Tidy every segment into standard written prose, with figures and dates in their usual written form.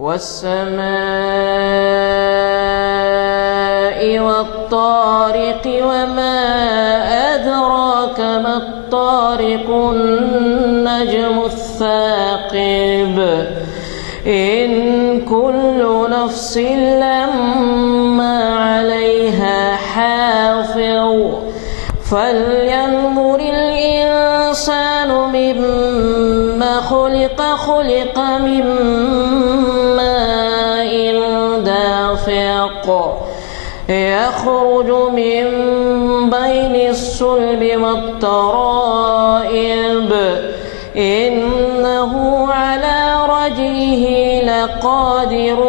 والسماء والطارق وما أدراك ما الطارق النجم الثاقب إن كل نفس لما عليها حافظ فلينظر الإنسان مما خلق من ماء دافق يخرج من بين الصلب والترائب إنه على رجعه لقادر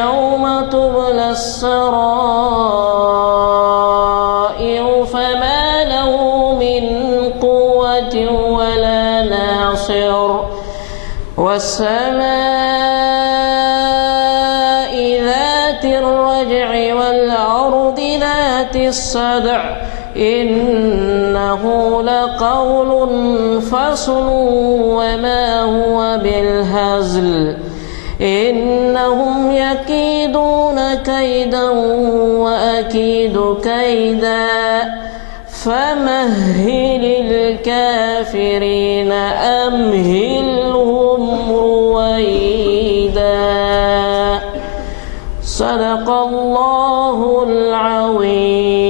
يوم تبلى السرائر فما له من قوة ولا ناصر والسماء ذات الرجع والأرض ذات الصدع إنه لقول فصل وما هو بالهزل إنهم يكيدون كيدا وأكيد كيدا فمهل الكافرين أمهلهم رويدا صدق الله العظيم.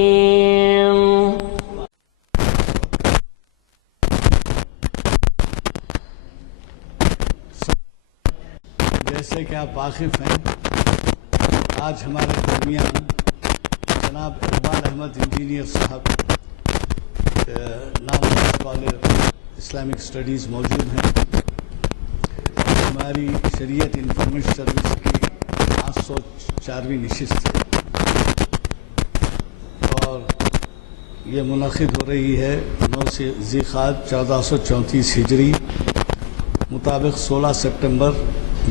جیسے کہ آپ واقف ہیں، آج ہمارے درمیان جناب اقبال احمد انجینئر صاحب نام اسکالر اسلامک اسٹڈیز موجود ہیں. ہماری شریعت انفارمیشن سروس کی 504ویں نشست ہے اور یہ منعقد ہو رہی ہے 9 ذی القعدہ 1434 ہجری مطابق 16 سپٹمبر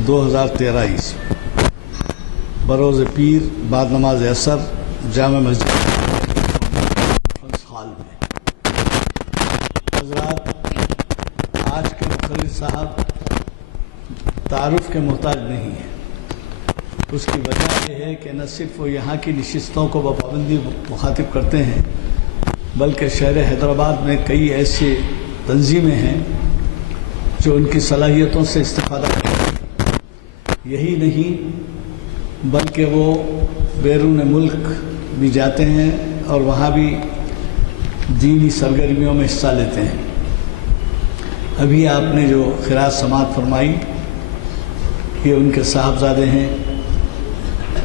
2013 عیسوی بروز پیر بعد نماز عصر جامع مسجد کانفرنس ہال میں. حضرات، آج کے مخرج صاحب تعارف کے محتاج نہیں ہیں. اس کی وجہ یہ ہے کہ نہ صرف وہ یہاں کی نشستوں کو بپابندی مخاطب کرتے ہیں بلکہ شہر حیدرآباد میں کئی ایسی تنظیمیں ہیں جو ان کی صلاحیتوں سے استفادہ کرتے ہیں. یہی نہیں بلکہ وہ بیرون ملک بھی جاتے ہیں اور وہاں بھی دینی سرگرمیوں میں حصہ لیتے ہیں. ابھی آپ نے جو خراج سماعت فرمائی یہ ان کے صاحبزادے ہیں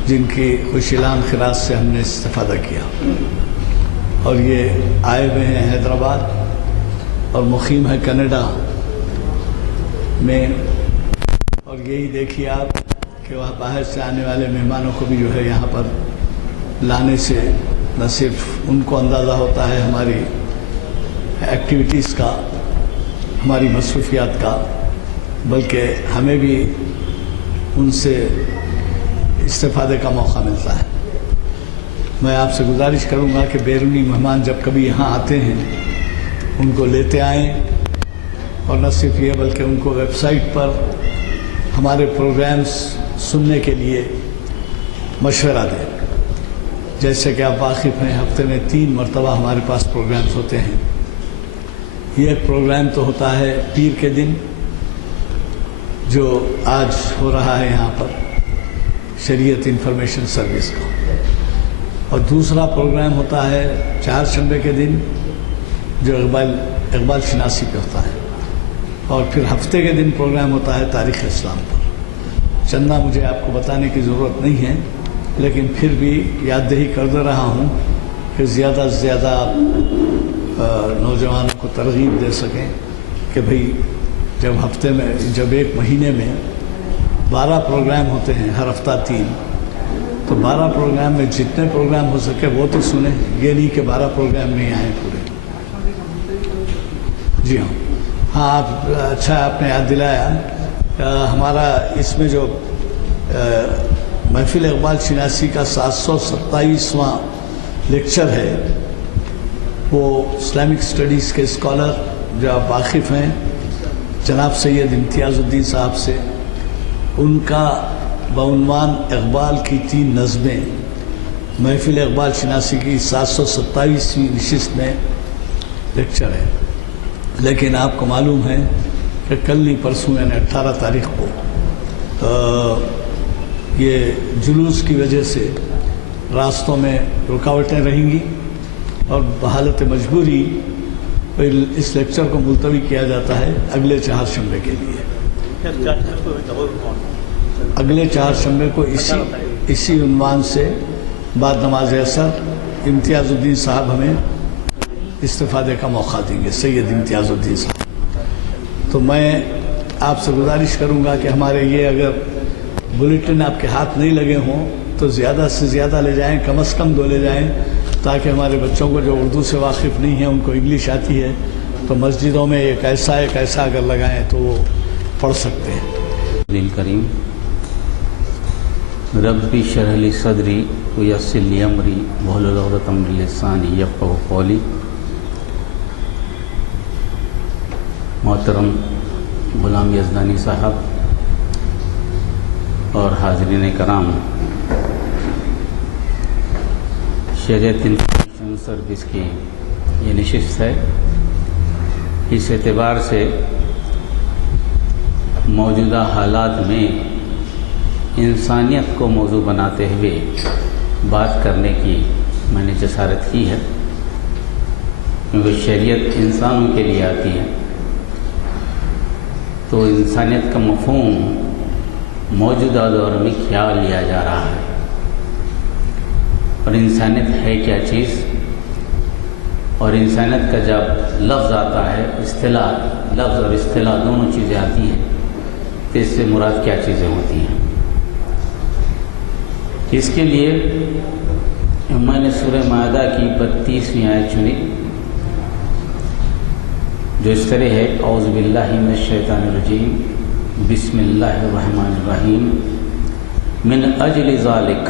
جن کی خوش اعلان خراج سے ہم نے استفادہ کیا اور یہ آئے ہوئے ہیں حیدرآباد اور مقیم ہے کینیڈا میں. اور یہی دیکھیے آپ کہ وہاں باہر سے آنے والے مہمانوں کو بھی جو ہے یہاں پر لانے سے نہ صرف ان کو اندازہ ہوتا ہے ہماری ایکٹیویٹیز کا، ہماری مصروفیات کا، بلکہ ہمیں بھی ان سے استفادے کا موقع ملتا ہے. میں آپ سے گزارش کروں گا کہ بیرونی مہمان جب کبھی یہاں آتے ہیں ان کو لیتے آئیں اور نہ صرف یہ بلکہ ان کو ویب سائٹ پر ہمارے پروگرامز سننے کے لیے مشورہ دیں. جیسے کہ آپ واقف ہیں ہفتے میں 3 مرتبہ ہمارے پاس پروگرامز ہوتے ہیں. یہ ایک پروگرام تو ہوتا ہے پیر کے دن جو آج ہو رہا ہے یہاں پر شریعت انفارمیشن سروس کا، اور دوسرا پروگرام ہوتا ہے 4 شنبے کے دن جو اقبال شناسی پہ ہوتا ہے، اور پھر ہفتے کے دن پروگرام ہوتا ہے تاریخ اسلام پر. چندہ مجھے آپ کو بتانے کی ضرورت نہیں ہے لیکن پھر بھی یاد دہی کر دے رہا ہوں کہ زیادہ سے زیادہ نوجوانوں کو ترغیب دے سکیں کہ بھئی جب ایک مہینے میں 12 پروگرام ہوتے ہیں، ہر ہفتہ 3، تو 12 پروگرام میں جتنے پروگرام ہو سکے وہ تو سنیں. یہ نہیں کہ 12 پروگرام نہیں آئیں پورے. جی ہاں آپ اچھا آپ نے یاد دلایا. ہمارا اس میں جو محفل اقبال شناسی کا 727واں لیکچر ہے وہ اسلامک اسٹڈیز کے اسکالر جو آپ واقف ہیں جناب سید امتیاز الدین صاحب سے ان کا بعنوان اقبال کی 3 نظمیں محفل اقبال شناسی کی 727ویں نشست میں لیکچر ہے، لیکن آپ کو معلوم ہے کہ کل نہیں پرسوں یعنی 18 تاریخ کو یہ جلوس کی وجہ سے راستوں میں رکاوٹیں رہیں گی اور بحالت مجبوری اس لیکچر کو ملتوی کیا جاتا ہے اگلے 4 شنبے کے لیے۔ اگلے 4 شنبے کو اسی عنوان سے بعد نماز عصر امتیاز الدین صاحب ہمیں استفادے کا موقع دیں گے، سید امتیاز الدین صاحب۔ تو میں آپ سے گزارش کروں گا کہ ہمارے یہ اگر بلیٹن آپ کے ہاتھ نہیں لگے ہوں تو زیادہ سے زیادہ لے جائیں، کم از کم 2 لے جائیں، تاکہ ہمارے بچوں کو جو اردو سے واقف نہیں ہیں ان کو انگلش آتی ہے تو مسجدوں میں ایک ایسا اگر لگائیں تو وہ پڑھ سکتے ہیں۔ دل کریم ربی شرح لی صدری ویسر لی امری واحلل عقدۃ من لسانی یفقہوا قولی۔ محترم غلام یزدانی صاحب اور حاضرین کرام، شریعت انفارمیشن سروس کی یہ نشست ہے۔ اس اعتبار سے موجودہ حالات میں انسانیت کو موضوع بناتے ہوئے بات کرنے کی میں نے جسارت کی ہے، کیونکہ شریعت انسانوں کے لیے آتی ہے تو انسانیت کا مفہوم موجودہ دور میں کیا لیا جا رہا ہے اور انسانیت ہے کیا چیز، اور انسانیت کا جب لفظ آتا ہے، لفظ اور اصطلاح دونوں چیزیں آتی ہیں تو اس سے مراد کیا چیزیں ہوتی ہیں۔ اس کے لیے میں نے سورہ مائدہ کی 32ویں آیت چنی جو اس طرح ہے: اعوذ باللہ من الشیطان الرجیم بسم اللہ الرحمن الرحیم من اجل ذالک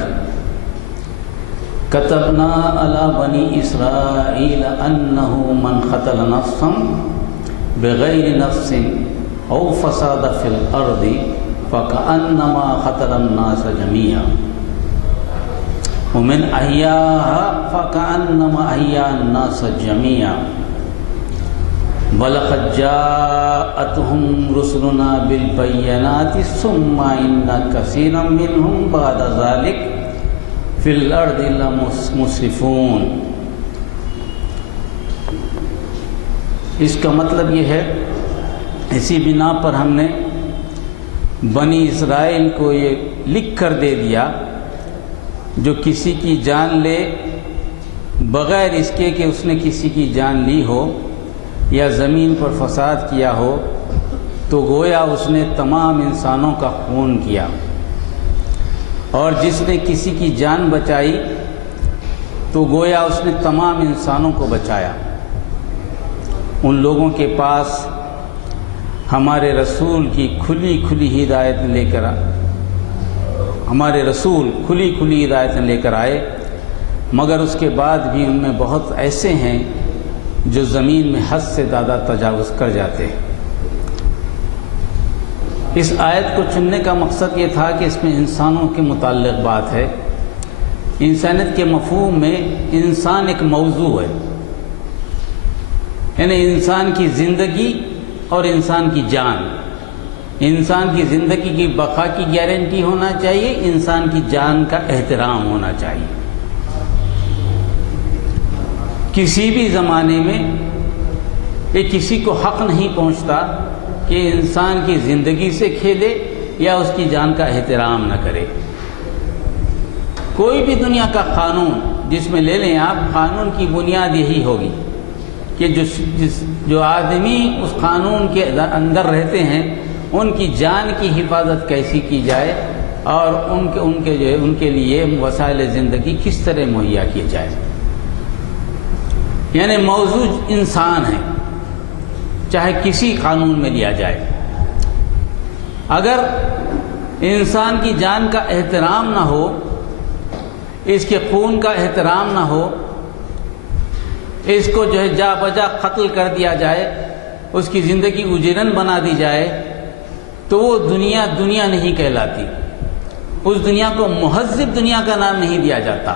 کتبنا علی بنی اسرائیل انہ من قتل نفسا بغیر نفس او فساد فی الارض فکأنما قتل الناس جميعا ومن احیاها فکأنما احیا الناس جميعا وَلَقَدْ جَاءَتْهُمْ رُسُلُنَا بِالْبَيِّنَاتِ ثُمَّ إِنَّ كَثِيرًا مِّنْهُمْ بَعْدَ ذَلِكَ فِي الْأَرْضِ لَمُسْرِفُونَ۔ اس کا مطلب یہ ہے، اسی بنا پر ہم نے بنی اسرائیل کو یہ لکھ کر دے دیا جو کسی کی جان لے بغیر اس کے کہ اس نے کسی کی جان لی ہو یا زمین پر فساد کیا ہو تو گویا اس نے تمام انسانوں کا خون کیا، اور جس نے کسی کی جان بچائی تو گویا اس نے تمام انسانوں کو بچایا۔ ان لوگوں کے پاس ہمارے رسول کی کھلی ہدایت لے کر لے کر آئے، مگر اس کے بعد بھی ان میں بہت ایسے ہیں جو زمین میں حد سے زیادہ تجاوز کر جاتے ہیں۔ اس آیت کو چننے کا مقصد یہ تھا کہ اس میں انسانوں کے متعلق بات ہے۔ انسانیت کے مفہوم میں انسان ایک موضوع ہے، یعنی انسان کی زندگی اور انسان کی جان۔ انسان کی زندگی کی بقا کی گارنٹی ہونا چاہیے، انسان کی جان کا احترام ہونا چاہیے۔ کسی بھی زمانے میں یہ کسی کو حق نہیں پہنچتا کہ انسان کی زندگی سے کھیلے یا اس کی جان کا احترام نہ کرے۔ کوئی بھی دنیا کا قانون جس میں لے لیں آپ، قانون کی بنیاد یہی ہوگی کہ جو آدمی اس قانون کے اندر رہتے ہیں ان کی جان کی حفاظت کیسی کی جائے اور ان کے لیے وسائل زندگی کس طرح مہیا کیے جائے۔ یعنی موضوع انسان ہے، چاہے کسی قانون میں لیا جائے۔ اگر انسان کی جان کا احترام نہ ہو، اس کے خون کا احترام نہ ہو، اس کو جو ہے جا بجا قتل کر دیا جائے، اس کی زندگی اجیرن بنا دی جائے، تو وہ دنیا دنیا نہیں کہلاتی، اس دنیا کو مہذب دنیا کا نام نہیں دیا جاتا۔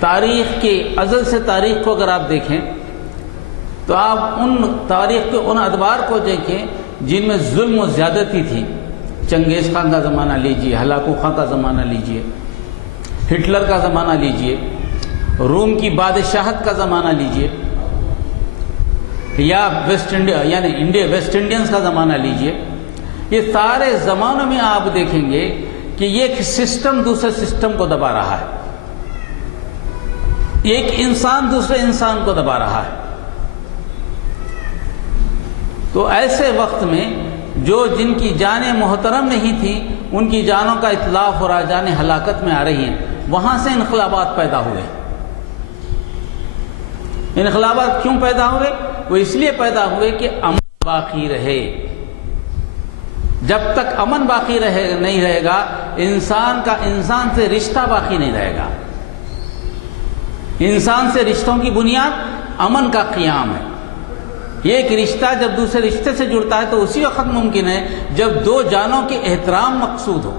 تاریخ کے ازل سے تاریخ کو اگر آپ دیکھیں تو آپ ان تاریخ کے ان ادوار کو دیکھیں جن میں ظلم و زیادتی تھی۔ چنگیز خان کا زمانہ لیجئے، ہلاکو خان کا زمانہ لیجئے، ہٹلر کا زمانہ لیجئے، روم کی بادشاہت کا زمانہ لیجئے، یا ویسٹ انڈینز کا زمانہ لیجئے۔ یہ سارے زمانوں میں آپ دیکھیں گے کہ ایک سسٹم دوسرے سسٹم کو دبا رہا ہے، ایک انسان دوسرے انسان کو دبا رہا ہے۔ تو ایسے وقت میں جو جن کی جانیں محترم نہیں تھیں ان کی جانوں کا اتلاف ہو رہا، جانیں ہلاکت میں آ رہی ہیں، وہاں سے انقلابات پیدا ہوئے۔ انقلابات کیوں پیدا ہوئے؟ وہ اس لیے پیدا ہوئے کہ امن باقی رہے۔ جب تک امن باقی نہیں رہے گا، انسان کا انسان سے رشتہ باقی نہیں رہے گا۔ انسان سے رشتوں کی بنیاد امن کا قیام ہے۔ ایک رشتہ جب دوسرے رشتے سے جڑتا ہے تو اسی وقت ممکن ہے جب دو جانوں کے احترام مقصود ہو۔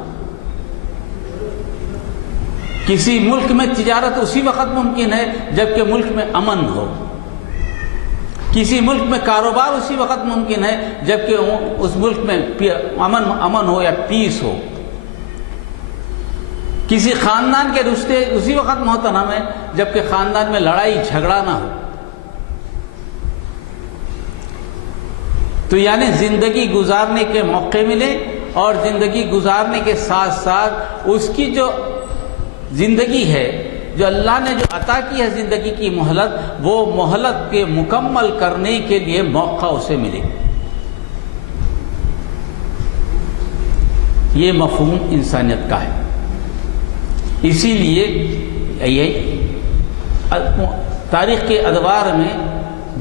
کسی ملک میں تجارت اسی وقت ممکن ہے جبکہ ملک میں امن ہو۔ کسی ملک میں کاروبار اسی وقت ممکن ہے جبکہ اس ملک میں امن ہو یا پیس ہو۔ کسی خاندان کے رشتے اسی وقت محترم ہے جبکہ خاندان میں لڑائی جھگڑا نہ ہو۔ تو یعنی زندگی گزارنے کے موقع ملے، اور زندگی گزارنے کے ساتھ ساتھ اس کی جو زندگی ہے، جو اللہ نے جو عطا کی ہے زندگی کی مہلت، وہ مہلت کے مکمل کرنے کے لیے موقع اسے ملے۔ یہ مفہوم انسانیت کا ہے۔ اسی لیے یہ تاریخ کے ادوار میں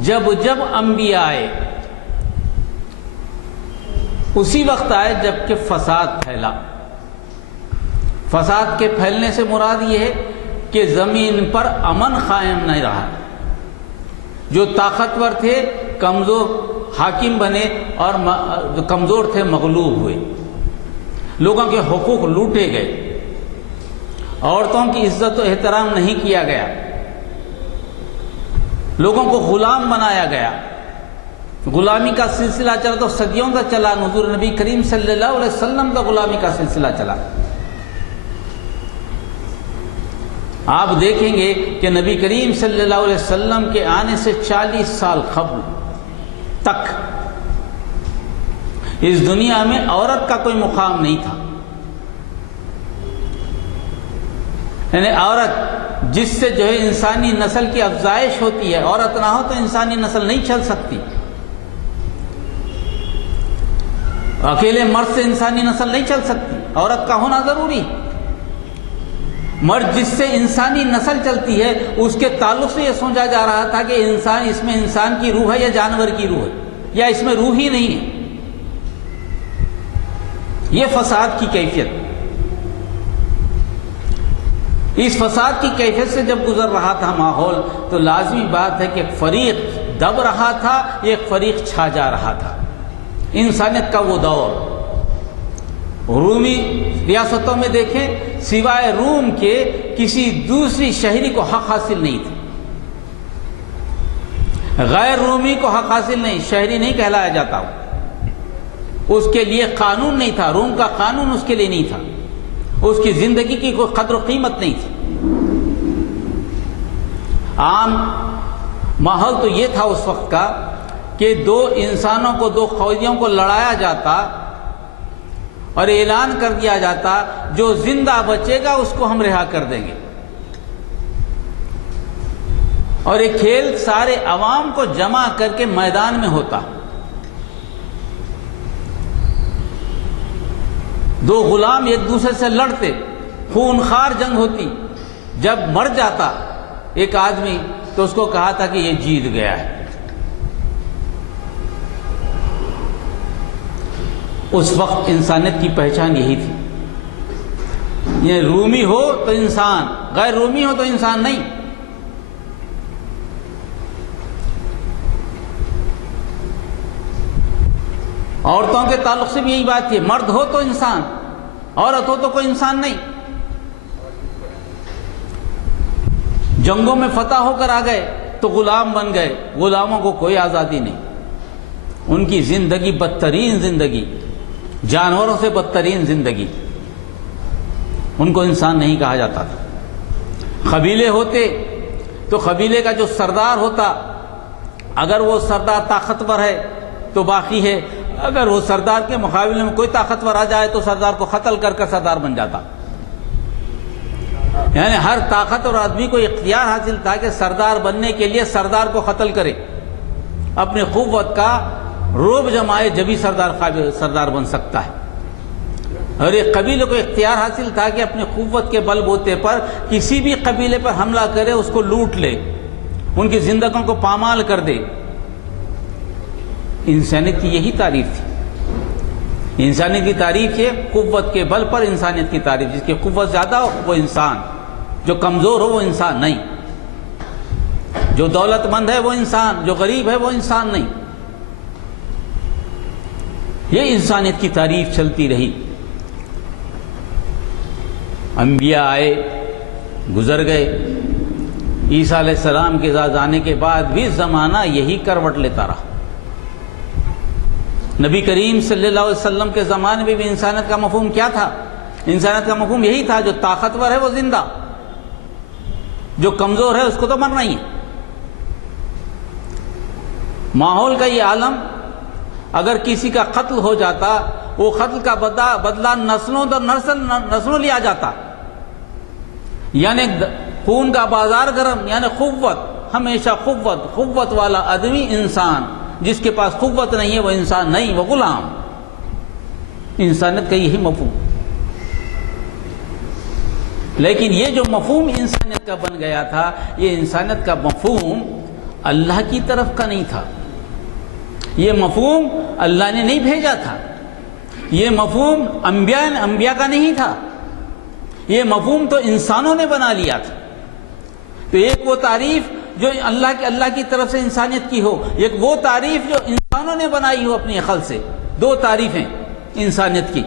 جب جب انبیاء آئے اسی وقت آئے جب کہ فساد پھیلا۔ فساد کے پھیلنے سے مراد یہ ہے کہ زمین پر امن قائم نہیں رہا۔ جو طاقتور تھے کمزور حاکم بنے، اور جو کمزور تھے مغلوب ہوئے۔ لوگوں کے حقوق لوٹے گئے، عورتوں کی عزت و احترام نہیں کیا گیا، لوگوں کو غلام بنایا گیا۔ غلامی کا سلسلہ چلا تو صدیوں کا چلا، حضور نبی کریم صلی اللہ علیہ وسلم کا غلامی کا سلسلہ چلا۔ آپ دیکھیں گے کہ نبی کریم صلی اللہ علیہ وسلم کے آنے سے 40 سال قبل تک اس دنیا میں عورت کا کوئی مقام نہیں تھا۔ یعنی عورت جس سے جو ہے انسانی نسل کی افزائش ہوتی ہے، عورت نہ ہو تو انسانی نسل نہیں چل سکتی۔ اکیلے مرد سے انسانی نسل نہیں چل سکتی، عورت کا ہونا ضروری۔ مرد جس سے انسانی نسل چلتی ہے اس کے تعلق سے یہ سوچا جا رہا تھا کہ انسان، اس میں انسان کی روح ہے یا جانور کی روح ہے، یا اس میں روح ہی نہیں ہے۔ یہ فساد کی کیفیت، اس فساد کی کیفیت سے جب گزر رہا تھا ماحول، تو لازمی بات ہے کہ ایک فریق دب رہا تھا، ایک فریق چھا جا رہا تھا۔ انسانیت کا وہ دور، رومی ریاستوں میں دیکھیں، سوائے روم کے کسی دوسری شہری کو حق حاصل نہیں تھا۔ غیر رومی کو حق حاصل نہیں، شہری نہیں کہلایا جاتا، اس کے لیے قانون نہیں تھا، روم کا قانون اس کے لیے نہیں تھا، اس کی زندگی کی کوئی قدر و قیمت نہیں تھی۔ عام ماحول تو یہ تھا اس وقت کا کہ دو انسانوں کو، دو قیدیوں کو لڑایا جاتا اور اعلان کر دیا جاتا جو زندہ بچے گا اس کو ہم رہا کر دیں گے، اور یہ کھیل سارے عوام کو جمع کر کے میدان میں ہوتا۔ دو غلام ایک دوسرے سے لڑتے، خونخوار جنگ ہوتی، جب مر جاتا ایک آدمی تو اس کو کہا تھا کہ یہ جیت گیا ہے۔ اس وقت انسانیت کی پہچان یہی تھی، یہ رومی ہو تو انسان، غیر رومی ہو تو انسان نہیں۔ عورتوں کے تعلق سے بھی یہی بات ہے، مرد ہو تو انسان، عورت ہو تو کوئی انسان نہیں۔ جنگوں میں فتح ہو کر آ گئے تو غلام بن گئے، غلاموں کو کوئی آزادی نہیں، ان کی زندگی بدترین زندگی، جانوروں سے بدترین زندگی، ان کو انسان نہیں کہا جاتا تھا۔ قبیلے ہوتے تو قبیلے کا جو سردار ہوتا، اگر وہ سردار طاقتور ہے تو باقی ہے، اگر وہ سردار کے مقابلے میں کوئی طاقتور آ جائے تو سردار کو قتل کر کر سردار بن جاتا۔ یعنی ہر طاقتور آدمی کو اختیار حاصل تھا کہ سردار بننے کے لیے سردار کو قتل کرے، اپنی قوت کا روب جمائے، جبھی سردار بن سکتا ہے۔ اور ایک قبیلے کو اختیار حاصل تھا کہ اپنی قوت کے بل بوتے پر کسی بھی قبیلے پر حملہ کرے، اس کو لوٹ لے، ان کی زندگیوں کو پامال کر دے۔ انسانیت کی یہی تعریف تھی۔ انسانیت کی تعریف یہ قوت کے بل پر انسانیت کی تعریف، جس کی قوت زیادہ ہو وہ انسان، جو کمزور ہو وہ انسان نہیں، جو دولت مند ہے وہ انسان، جو غریب ہے وہ انسان نہیں۔ یہ انسانیت کی تعریف چلتی رہی۔ انبیاء آئے، گزر گئے، عیسیٰ علیہ السلام کے ساتھ آنے کے بعد بھی زمانہ یہی کروٹ لیتا رہا۔ نبی کریم صلی اللہ علیہ وسلم کے زمانے میں بھی انسانیت کا مفہوم کیا تھا؟ انسانیت کا مفہوم یہی تھا، جو طاقتور ہے وہ زندہ، جو کمزور ہے اس کو تو مرنا ہی ہے۔ ماحول کا یہ عالم، اگر کسی کا قتل ہو جاتا، وہ قتل کا بدلہ نسلوں در نسلوں لیا جاتا، یعنی خون کا بازار گرم، یعنی قوت، ہمیشہ قوت والا آدمی انسان، جس کے پاس قوت نہیں ہے وہ انسان نہیں، وہ غلام۔ انسانیت کا یہی مفہوم۔ لیکن یہ جو مفہوم انسانیت کا بن گیا تھا، یہ انسانیت کا مفہوم اللہ کی طرف کا نہیں تھا، یہ مفہوم اللہ نے نہیں بھیجا تھا، یہ مفہوم انبیاء کا نہیں تھا، یہ مفہوم تو انسانوں نے بنا لیا تھا۔ تو ایک وہ تعریف جو اللہ کی طرف سے انسانیت کی ہو، ایک وہ تعریف جو انسانوں نے بنائی ہو اپنی عقل سے، دو تعریفیں انسانیت کی۔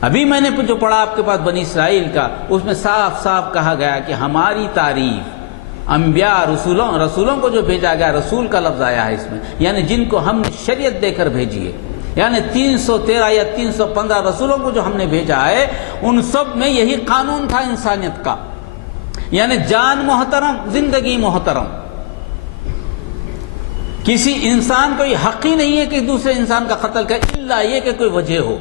ابھی میں نے جو پڑھا آپ کے پاس بنی اسرائیل کا، اس میں صاف صاف کہا گیا کہ ہماری تعریف انبیاء رسولوں کو جو بھیجا گیا، رسول کا لفظ آیا ہے اس میں، یعنی جن کو ہم نے شریعت دے کر بھیجی ہے، یعنی 313 یا 315 رسولوں کو جو ہم نے بھیجا ہے، ان سب میں یہی قانون تھا انسانیت کا، یعنی جان محترم، زندگی محترم۔ کسی انسان کو یہ حق ہی نہیں ہے کہ دوسرے انسان کا قتل کرے، الا یہ کہ کوئی وجہ ہو۔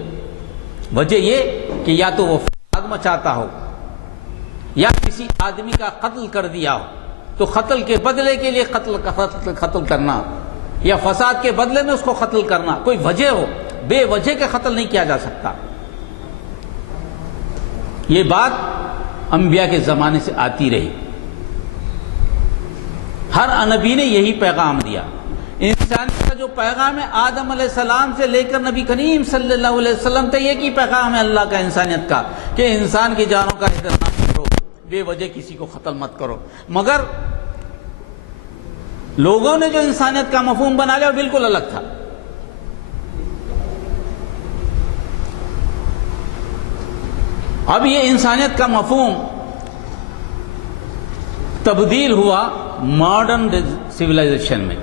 وجہ یہ کہ یا تو وہ فساد مچاتا ہو، یا کسی آدمی کا قتل کر دیا ہو، تو قتل کے بدلے کے لیے قتل کرنا، یا فساد کے بدلے میں اس کو قتل کرنا، کوئی وجہ ہو، بے وجہ کے قتل نہیں کیا جا سکتا۔ یہ بات انبیاء کے زمانے سے آتی رہی، ہر نبی نے یہی پیغام دیا۔ انسانیت کا جو پیغام ہے آدم علیہ السلام سے لے کر نبی کریم صلی اللہ علیہ وسلم تک، ایک ہی پیغام ہے اللہ کا انسانیت کا، کہ انسان کی جانوں کا احترام کرو، بے وجہ کسی کو قتل مت کرو۔ مگر لوگوں نے جو انسانیت کا مفہوم بنا لیا وہ بالکل الگ تھا۔ اب یہ انسانیت کا مفہوم تبدیل ہوا ماڈرن سویلائزیشن میں۔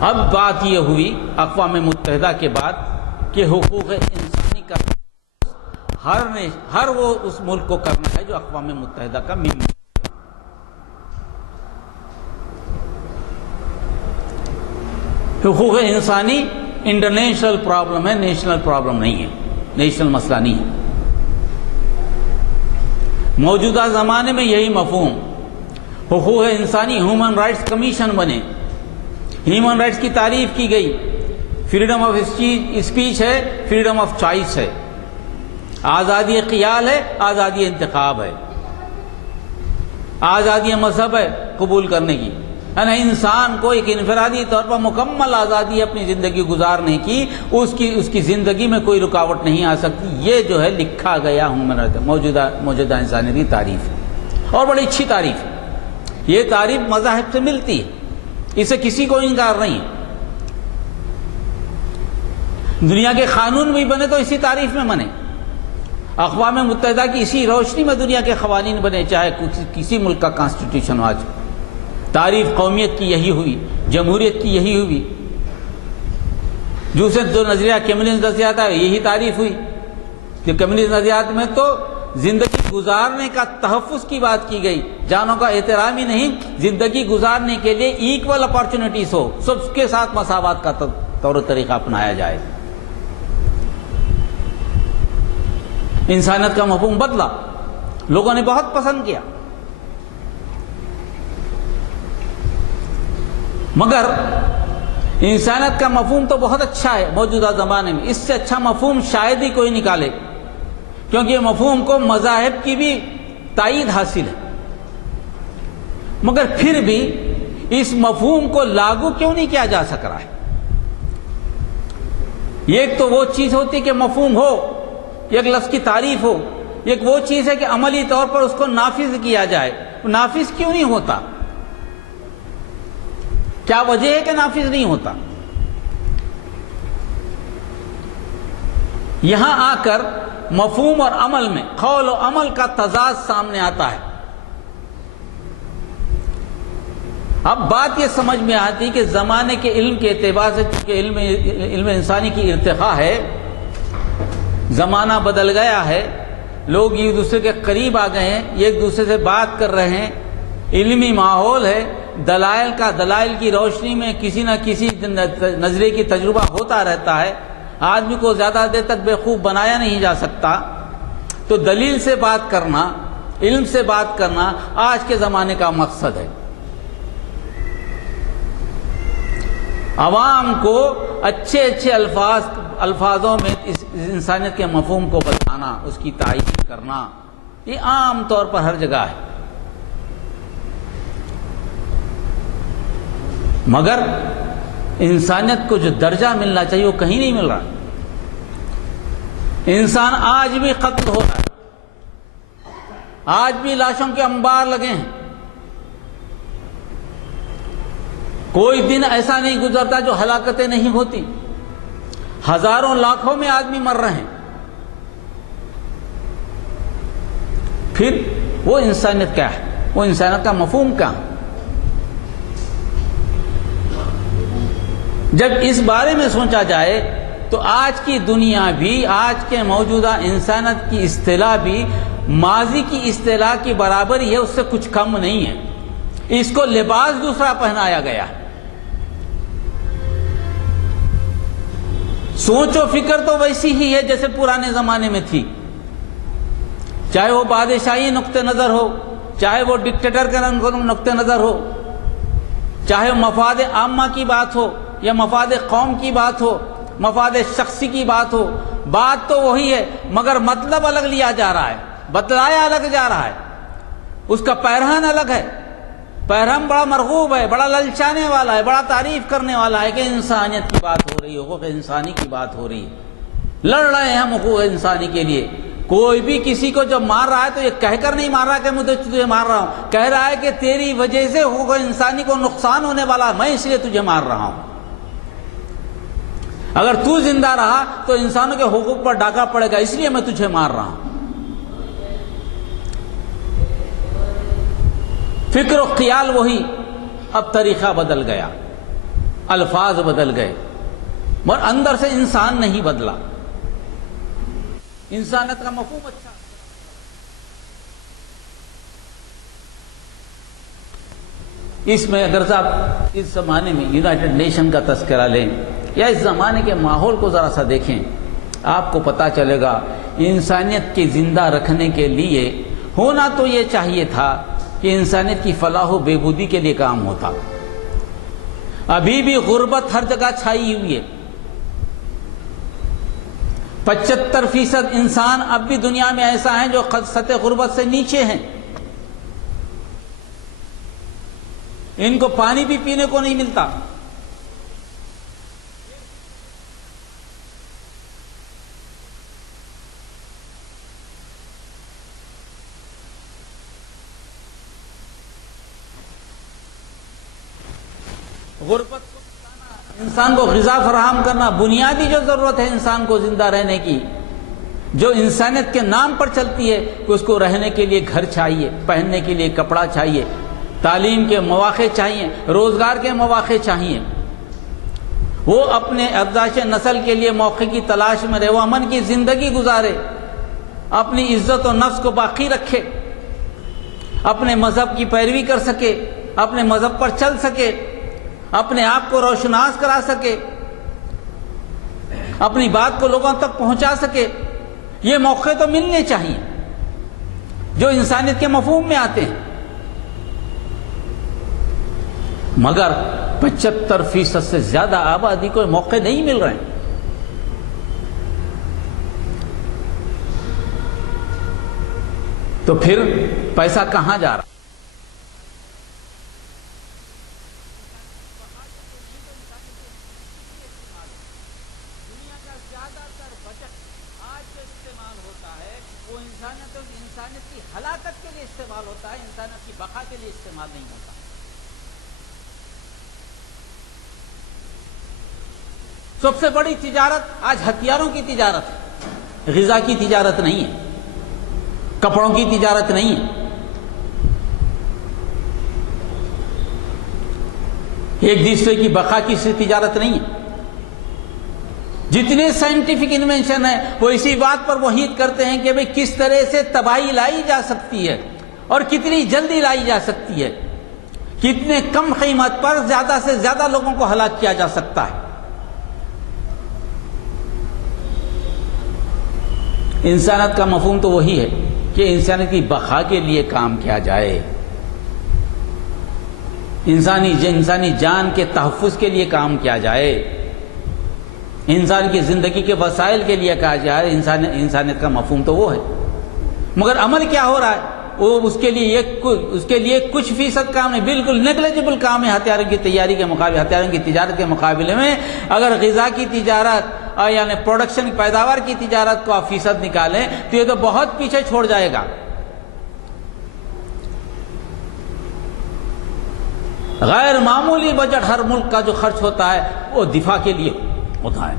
اب بات یہ ہوئی اقوام متحدہ کے بعد کہ حقوق انسانی کا ہر وہ اس ملک کو کرنا ہے جو اقوام متحدہ کا ممبر۔ حقوق انسانی انٹرنیشنل پرابلم ہے، نیشنل پرابلم نہیں ہے، نیشنل مسئلہ نہیں ہے۔ موجودہ زمانے میں یہی مفہوم، حقوق انسانی ہیومن رائٹس کمیشن بنے، ہیومن رائٹس کی تعریف کی گئی، فریڈم آف اسپیچ ہے، فریڈم آف چوائس ہے، آزادی خیال ہے، آزادی انتخاب ہے، آزادی مذہب ہے قبول کرنے کی، یعنی انسان کو ایک انفرادی طور پر مکمل آزادی اپنی زندگی گزارنے کی، اس کی زندگی میں کوئی رکاوٹ نہیں آ سکتی۔ یہ جو ہے لکھا گیا موجودہ انسانیت کی تعریف ہے، اور بڑی اچھی تعریف ہے۔ یہ تعریف مذاہب سے ملتی ہے، اسے کسی کو انکار نہیں ہے۔ دنیا کے قانون بھی بنے تو اسی تعریف میں بنے، اقوام متحدہ کی اسی روشنی میں دنیا کے قوانین بنے، چاہے کسی ملک کا کانسٹیٹیوشن ہو۔ آج تعریف قومیت کی یہی ہوئی، جمہوریت کی یہی ہوئی، جو نظریہ کمیونزم نظریات ہے یہی تعریف ہوئی کہ کمیونزم نظریات میں تو زندگی گزارنے کا تحفظ کی بات کی گئی، جانوں کا احترام ہی نہیں، زندگی گزارنے کے لیے ایکول اپارچونٹیز ہو، سب کے ساتھ مساوات کا طور و طریقہ اپنایا جائے۔ انسانیت کا مفہوم بدلا، لوگوں نے بہت پسند کیا، مگر انسانیت کا مفہوم تو بہت اچھا ہے موجودہ زمانے میں، اس سے اچھا مفہوم شاید ہی کوئی نکالے، کیونکہ مفہوم کو مذاہب کی بھی تائید حاصل ہے، مگر پھر بھی اس مفہوم کو لاگو کیوں نہیں کیا جا سک رہا ہے؟ ایک تو وہ چیز ہوتی کہ مفہوم ہو، ایک لفظ کی تعریف ہو، ایک وہ چیز ہے کہ عملی طور پر اس کو نافذ کیا جائے، نافذ کیوں نہیں ہوتا؟ کیا وجہ ہے کہ نافذ نہیں ہوتا؟ یہاں آ کر مفہوم اور عمل میں، قول و عمل کا تضاد سامنے آتا ہے۔ اب بات یہ سمجھ میں آتی کہ زمانے کے علم کے اعتبار سے، چونکہ علم انسانی کی ارتقاء ہے، زمانہ بدل گیا ہے، لوگ ایک دوسرے کے قریب آ گئے ہیں، ایک دوسرے سے بات کر رہے ہیں، علمی ماحول ہے، دلائل کی روشنی میں کسی نہ کسی نظریے کی تجربہ ہوتا رہتا ہے، آدمی کو زیادہ دیر تک بیوقوف بنایا نہیں جا سکتا، تو دلیل سے بات کرنا، علم سے بات کرنا آج کے زمانے کا مقصد ہے۔ عوام کو اچھے الفاظوں میں اس انسانیت کے مفہوم کو بتانا، اس کی تائید کرنا، یہ عام طور پر ہر جگہ ہے، مگر انسانیت کو جو درجہ ملنا چاہیے وہ کہیں نہیں مل رہا۔ انسان آج بھی قتل ہو رہا ہے، آج بھی لاشوں کے انبار لگے ہیں، کوئی دن ایسا نہیں گزرتا جو ہلاکتیں نہیں ہوتی، ہزاروں لاکھوں میں آدمی مر رہے ہیں، پھر وہ انسانیت کیا ہے؟ وہ انسانیت کا مفہوم کیا ہے؟ جب اس بارے میں سوچا جائے تو آج کی دنیا بھی، آج کے موجودہ انسانیت کی اصطلاح بھی ماضی کی اصطلاح کی برابر ہی ہے، اس سے کچھ کم نہیں ہے، اس کو لباس دوسرا پہنایا گیا ہے، سوچ و فکر تو ویسی ہی ہے جیسے پرانے زمانے میں تھی، چاہے وہ بادشاہی نقطہ نظر ہو، چاہے وہ ڈکٹیٹر کا نقطہ نظر ہو، چاہے مفاد عامہ کی بات ہو یا مفاد قوم کی بات ہو، مفاد شخصی کی بات ہو، بات تو وہی ہے، مگر مطلب الگ لیا جا رہا ہے، بتلایا الگ جا رہا ہے، اس کا پیرہن الگ ہے، پیرہن بڑا مرغوب ہے، بڑا للچانے والا ہے، بڑا تعریف کرنے والا ہے کہ انسانیت کی بات ہو رہی ہے، حقوق انسانی کی بات ہو رہی ہے، لڑ رہے ہیں ہم حقوق انسانی کے لیے۔ کوئی بھی کسی کو جب مار رہا ہے تو یہ کہہ کر نہیں مار رہا کہ میں تجھے مار رہا ہوں، کہہ رہا ہے کہ تیری وجہ سے حقوق انسانی کو نقصان ہونے والا ہے، میں اس لیے تجھے مار رہا ہوں، اگر تو زندہ رہا تو انسانوں کے حقوق پر ڈاکہ پڑے گا، اس لیے میں تجھے مار رہا ہوں۔ فکر و خیال وہی، اب طریقہ بدل گیا، الفاظ بدل گئے، مگر اندر سے انسان نہیں بدلا، انسانیت کا مفہوم اچھا۔ اس میں اگر صاحب اس زمانے میں یونائٹڈ نیشن کا تذکرہ لیں یا اس زمانے کے ماحول کو ذرا سا دیکھیں، آپ کو پتہ چلے گا انسانیت کے زندہ رکھنے کے لیے ہونا تو یہ چاہیے تھا کہ انسانیت کی فلاح و بہبودی کے لیے کام ہوتا۔ ابھی بھی غربت ہر جگہ چھائی ہوئی ہے، 75% انسان اب بھی دنیا میں ایسا ہیں جو سطح غربت سے نیچے ہیں، ان کو پانی بھی پینے کو نہیں ملتا، غربت کو مٹانا، انسان کو غذا فراہم کرنا، بنیادی جو ضرورت ہے انسان کو زندہ رہنے کی، جو انسانیت کے نام پر چلتی ہے کہ اس کو رہنے کے لیے گھر چاہیے، پہننے کے لیے کپڑا چاہیے، تعلیم کے مواقع چاہیے، روزگار کے مواقع چاہیے، وہ اپنے افزائش نسل کے لیے موقع کی تلاش میں رہے، وہ امن کی زندگی گزارے، اپنی عزت و نفس کو باقی رکھے، اپنے مذہب کی پیروی کر سکے، اپنے مذہب پر چل سکے، اپنے آپ کو روشناس کرا سکے، اپنی بات کو لوگوں تک پہنچا سکے۔ یہ موقع تو ملنے چاہیے جو انسانیت کے مفہوم میں آتے ہیں، مگر 75% سے زیادہ آبادی کو موقع نہیں مل رہے ہیں۔ تو پھر پیسہ کہاں جا رہا؟ دنیا کا زیادہ تر بجٹ آج جو استعمال ہوتا ہے وہ انسانیت کی ہلاکت کے لیے استعمال ہوتا ہے، انسانیت کی بقا کے لیے استعمال نہیں ہوتا۔ سب سے بڑی تجارت آج ہتھیاروں کی تجارت ہے، غذا کی تجارت نہیں ہے، کپڑوں کی تجارت نہیں ہے، ایک دوسرے کی بقا کی تجارت نہیں ہے۔ جتنے سائنٹیفک انوینشن ہیں وہ اسی بات پر وحید کرتے ہیں کہ بھئی کس طرح سے تباہی لائی جا سکتی ہے اور کتنی جلدی لائی جا سکتی ہے، کتنے کم قیمت پر زیادہ سے زیادہ لوگوں کو ہلاک کیا جا سکتا ہے۔ انسانیت کا مفہوم تو وہی ہے کہ انسانیت کی بقا کے لیے کام کیا جائے، انسانی جان کے تحفظ کے لیے کام کیا جائے، انسان کی زندگی کے وسائل کے لیے کہا جائے۔ انسانیت کا مفہوم تو وہ ہے، مگر عمل کیا ہو رہا ہے؟ وہ اس کے لیے کچھ فیصد کام نہیں، بالکل نیگلیجبل کام ہے۔ ہتھیاروں کی تیاری کے مقابلے، ہتھیاروں کی تجارت کے مقابلے میں اگر غذا کی تجارت یعنی پروڈکشن پیداوار کی تجارت کو آپ فیصد نکالیں تو یہ تو بہت پیچھے چھوڑ جائے گا۔ غیر معمولی بجٹ ہر ملک کا جو خرچ ہوتا ہے وہ دفاع کے لیے ہوتا ہے،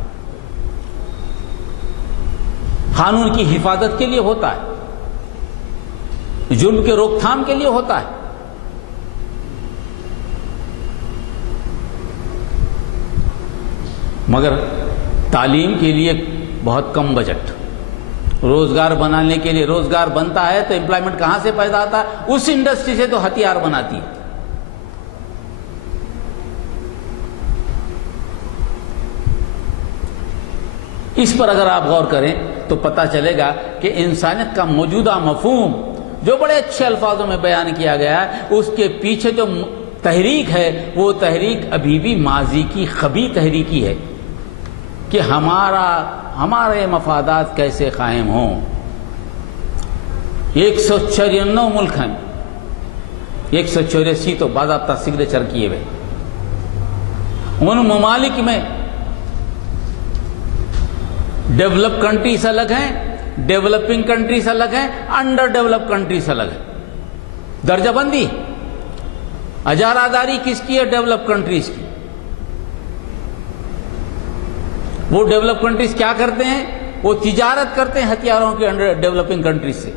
قانون کی حفاظت کے لیے ہوتا ہے، جرم کے روک تھام کے لیے ہوتا ہے۔ مگر تعلیم کے لیے بہت کم بجٹ، روزگار بنانے کے لیے روزگار بنتا ہے تو امپلائمنٹ کہاں سے پیدا ہوتا ہے؟ اس انڈسٹری سے تو ہتھیار بناتی ہے۔ اس پر اگر آپ غور کریں تو پتہ چلے گا کہ انسانیت کا موجودہ مفہوم جو بڑے اچھے الفاظوں میں بیان کیا گیا ہے، اس کے پیچھے جو تحریک ہے وہ تحریک ابھی بھی ماضی کی خبیث تحریکی ہے کہ ہمارے مفادات کیسے قائم ہوں۔ 194 ملک ہیں، 184 تو باضابطہ سگنیچر کیے ہوئے۔ ان ممالک میں ڈیولپ کنٹریز الگ ہیں، ڈیولپنگ کنٹریز الگ ہیں، انڈر ڈیولپ کنٹریز الگ ہیں۔ درجہ بندی اجارہ داری کس کی ہے؟ ڈیولپ کنٹریز کی۔ وہ ڈیولپ کنٹریز کیا کرتے ہیں؟ وہ تجارت کرتے ہیں ہتھیاروں کے انڈر ڈیولپنگ کنٹریز سے،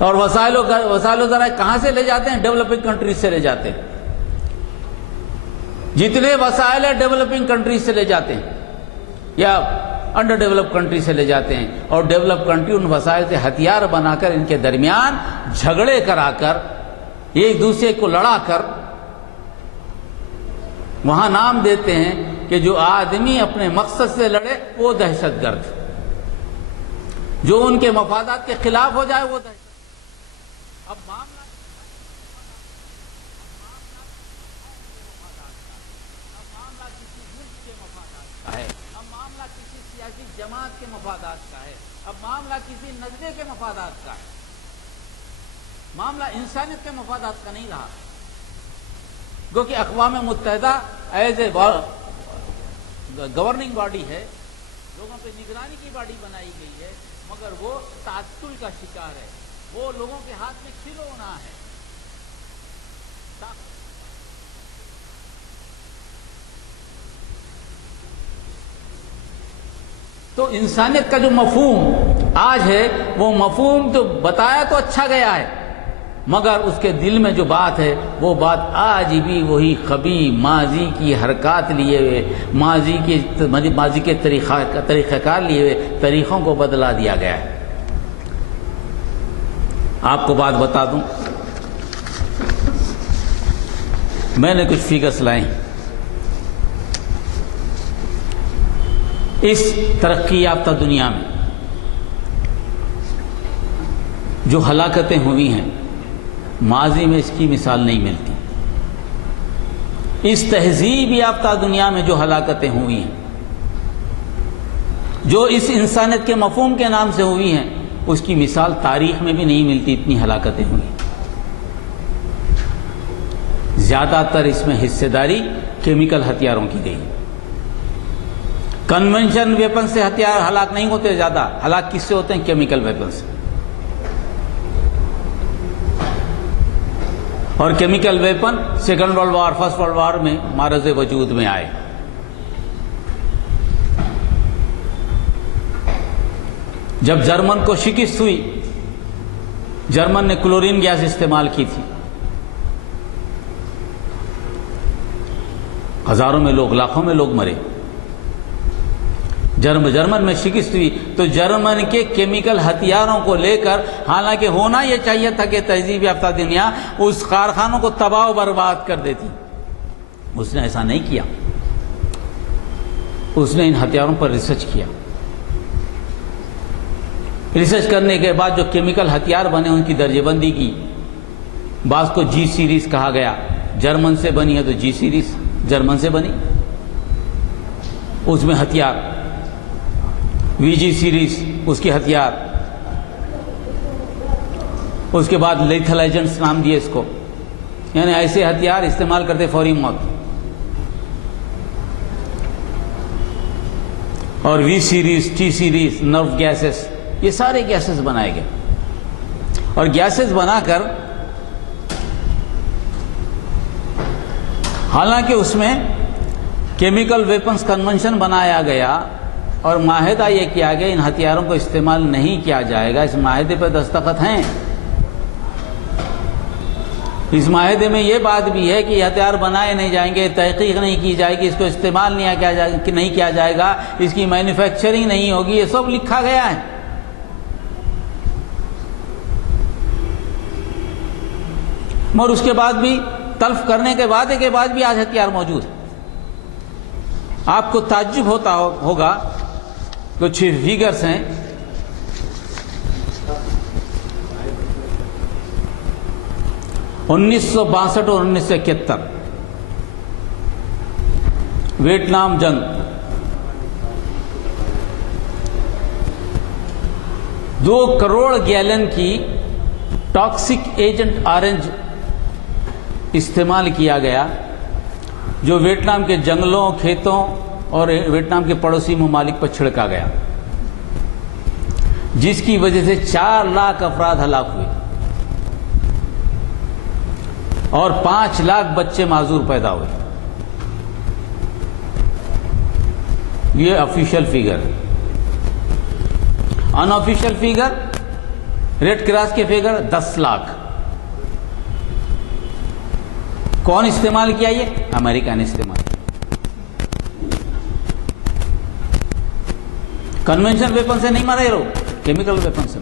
اور وسائل و ذرائع کہاں سے لے جاتے ہیں؟ ڈیولپنگ کنٹریز سے لے جاتے ہیں۔ جتنے وسائل ہیں ڈیولپنگ کنٹریز سے لے جاتے ہیں یا انڈر ڈیولپ کنٹری سے لے جاتے ہیں، اور ڈیولپ کنٹری ان وسائل سے ہتھیار بنا کر ان کے درمیان جھگڑے کرا کر ایک دوسرے کو لڑا کر وہاں نام دیتے ہیں کہ جو آدمی اپنے مقصد سے لڑے وہ دہشت گرد، جو ان کے مفادات کے خلاف ہو جائے وہ دہشت گرد۔ اب معاملہ جماعت کے مفادات کا ہے، اب معاملہ کسی نظریے کے مفادات کا ہے، معاملہ انسانیت کے مفادات کا نہیں رہا، کیونکہ اقوام متحدہ ایز اے گورننگ باڈی ہے، لوگوں پہ نگرانی کی باڈی بنائی گئی ہے، مگر وہ تعطل کا شکار ہے، وہ لوگوں کے ہاتھ میں کھلونا ہے۔ تو انسانیت کا جو مفہوم آج ہے وہ مفہوم تو بتایا تو اچھا گیا ہے، مگر اس کے دل میں جو بات ہے وہ بات آج بھی وہی خبی ماضی کی حرکات لیے ہوئے، ماضی کے طریقہ کار لیے ہوئے طریقوں کو بدلا دیا گیا ہے۔ آپ کو بات بتا دوں، میں نے کچھ فگرز لائے ہیں۔ اس ترقی یافتہ دنیا میں جو ہلاکتیں ہوئی ہیں، ماضی میں اس کی مثال نہیں ملتی۔ اس تہذیب یافتہ دنیا میں جو ہلاکتیں ہوئی ہیں، جو اس انسانیت کے مفہوم کے نام سے ہوئی ہیں، اس کی مثال تاریخ میں بھی نہیں ملتی، اتنی ہلاکتیں ہوئی۔ زیادہ تر اس میں حصہ داری کیمیکل ہتھیاروں کی گئی۔ کنونشن ویپن سے ہتھیار ہلاک نہیں ہوتے، زیادہ ہلاک کس سے ہوتے ہیں؟ کیمیکل ویپن سے۔ اور chemical weapon second world war, first world war میں معرض وجود میں آئے۔ جب جرمن کو شکست ہوئی، جرمن نے کلورین گیس استعمال کی تھی، ہزاروں میں لوگ، لاکھوں میں لوگ مرے۔ جرمن میں شکست ہوئی تو جرمن کے کیمیکل ہتھیاروں کو لے کر، حالانکہ ہونا یہ چاہیے تھا کہ تہذیب یافتہ دنیا اس کارخانوں کو تباہ و برباد کر دیتی، اس نے ایسا نہیں کیا۔ اس نے ان ہتھیاروں پر ریسرچ کیا۔ ریسرچ کرنے کے بعد جو کیمیکل ہتھیار بنے ان کی درجہ بندی کی۔ بعض کو جی سیریز کہا گیا، جرمن سے بنی ہے تو جی سیریز جرمن سے بنی، اس میں ہتھیار۔ وی جی سیریز اس کے ہتھیار۔ اس کے بعد لیتھل ایجنٹس نام دیے اس کو، یعنی ایسے ہتھیار استعمال کرتے فوری موت۔ اور وی سیریز، ٹی سیریز، نرو گیسز، یہ سارے گیسز بنائے گئے۔ اور گیسز بنا کر، حالانکہ اس میں کیمیکل ویپنز کنونشن بنایا گیا اور معاہدہ یہ کیا گیا ان ہتھیاروں کو استعمال نہیں کیا جائے گا، اس معاہدے پہ دستخط ہیں۔ اس معاہدے میں یہ بات بھی ہے کہ ہتھیار بنائے نہیں جائیں گے، تحقیق نہیں کی جائے گی، اس کو استعمال نہیں کیا جائے گا، اس کی مینوفیکچرنگ نہیں ہوگی، یہ سب لکھا گیا ہے۔ اور اس کے بعد بھی، تلف کرنے کے وعدے کے بعد بھی آج ہتھیار موجود ہے۔ آپ کو تعجب ہوتا ہوگا، کچھ فگرز ہیں۔ انیس سو 62 اور 1971 ویتنام جنگ، 2 کروڑ گیلن کی ٹاکسک ایجنٹ آرنج استعمال کیا گیا، جو ویتنام کے جنگلوں، کھیتوں اور ویتنام کے پڑوسی ممالک پر چھڑکا گیا، جس کی وجہ سے 4 لاکھ افراد ہلاک ہوئے اور 5 لاکھ بچے معذور پیدا ہوئے۔ یہ آفیشیل فگر۔ ان آفیشیل فگر، ریڈ کراس کے فگر 10 لاکھ۔ کون استعمال کیا؟ یہ امریکہ نے استعمال کیا۔ کنونشن ویپن سے نہیں مارے لوگ، کیمیکل ویپن سے۔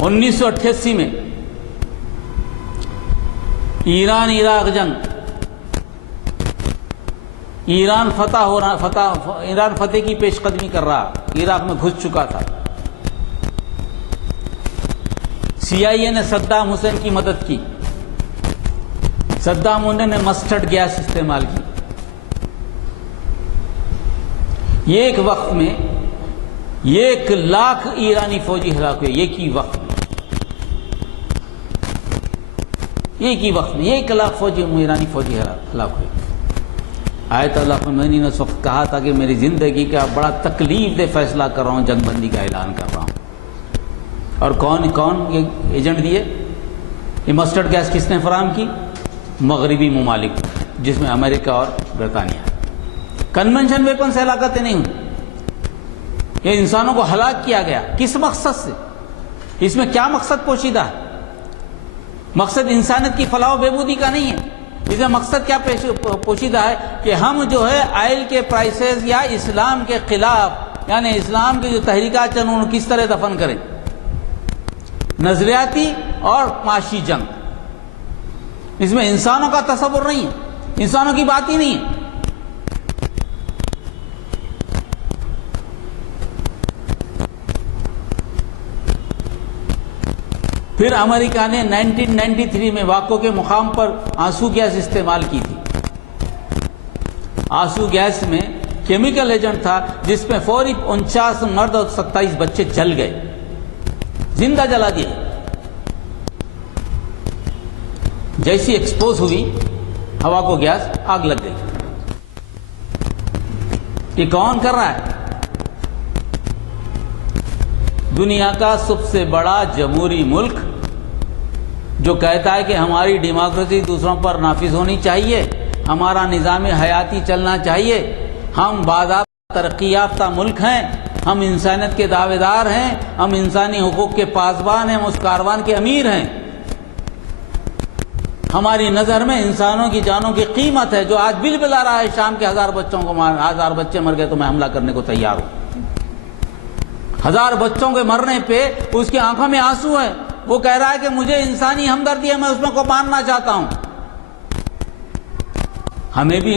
1988 میں ایران عراق جنگ، ایران فتح کی پیش قدمی کر رہا، عراق میں گھس چکا تھا۔ سی آئی اے نے صدام حسین کی مدد کی، صدام حسین نے مسٹرڈ گیس استعمال کی۔ ایک وقت میں 1 لاکھ ایرانی فوجی ہلاک ہوئے، ایک ہی وقت میں، ایک ہی وقت میں 1 لاکھ ایرانی فوجی ہلاک ہوئے۔ آیت اللہ خمینی نے اس وقت کہا تھا کہ میری زندگی کا بڑا تکلیف دہ فیصلہ کر رہا ہوں، جنگ بندی کا اعلان کر رہا ہوں۔ اور کون یہ ایجنٹ دیے؟ یہ مسٹرڈ گیس کس نے فراہم کی؟ مغربی ممالک، جس میں امریکہ اور برطانیہ۔ کنونشن ویپن سے ہلاکتیں نہیں ہوئی. یہ انسانوں کو ہلاک کیا گیا. کس مقصد سے؟ اس میں کیا مقصد پوشیدہ ہے؟ مقصد انسانیت کی فلاح و بہبودی کا نہیں ہے. اس میں مقصد کیا پوشیدہ ہے کہ ہم جو ہے آئل کے پرائسز یا اسلام کے خلاف، یعنی اسلام کی جو تحریکات چل ان کو کس طرح دفن کریں. نظریاتی اور معاشی جنگ. اس میں انسانوں کا تصور نہیں ہے، انسانوں کی بات ہی نہیں ہے. پھر امریکہ نے 1993 میں واقعوں کے مقام پر آنسو گیس استعمال کی تھی. آنسو گیس میں کیمیکل ایجنٹ تھا جس میں فوری 49 مرد اور 27 بچے جل گئے، زندہ جلا دیے. جیسی ایکسپوز ہوئی ہوا کو گیس، آگ لگ گئی. یہ کون کر رہا ہے؟ دنیا کا سب سے بڑا جمہوری ملک جو کہتا ہے کہ ہماری ڈیموکریسی دوسروں پر نافذ ہونی چاہیے، ہمارا نظام حیاتی چلنا چاہیے، ہم باضابطہ ترقی یافتہ ملک ہیں، ہم انسانیت کے دعوے دار ہیں، ہم انسانی حقوق کے پاسبان ہیں، ہم اس کاروان کے امیر ہیں. ہماری نظر میں انسانوں کی جانوں کی قیمت ہے. جو آج بل بلا رہا ہے شام کے 1000 بچوں کو 1000 بچے مر گئے تو میں حملہ کرنے کو تیار ہوں. 1000 بچوں کے مرنے پہ اس کی آنکھوں میں آنسو ہے. وہ کہہ رہا ہے کہ مجھے انسانی ہمدردی ہے، میں اس میں کو مارنا چاہتا ہوں. ہمیں بھی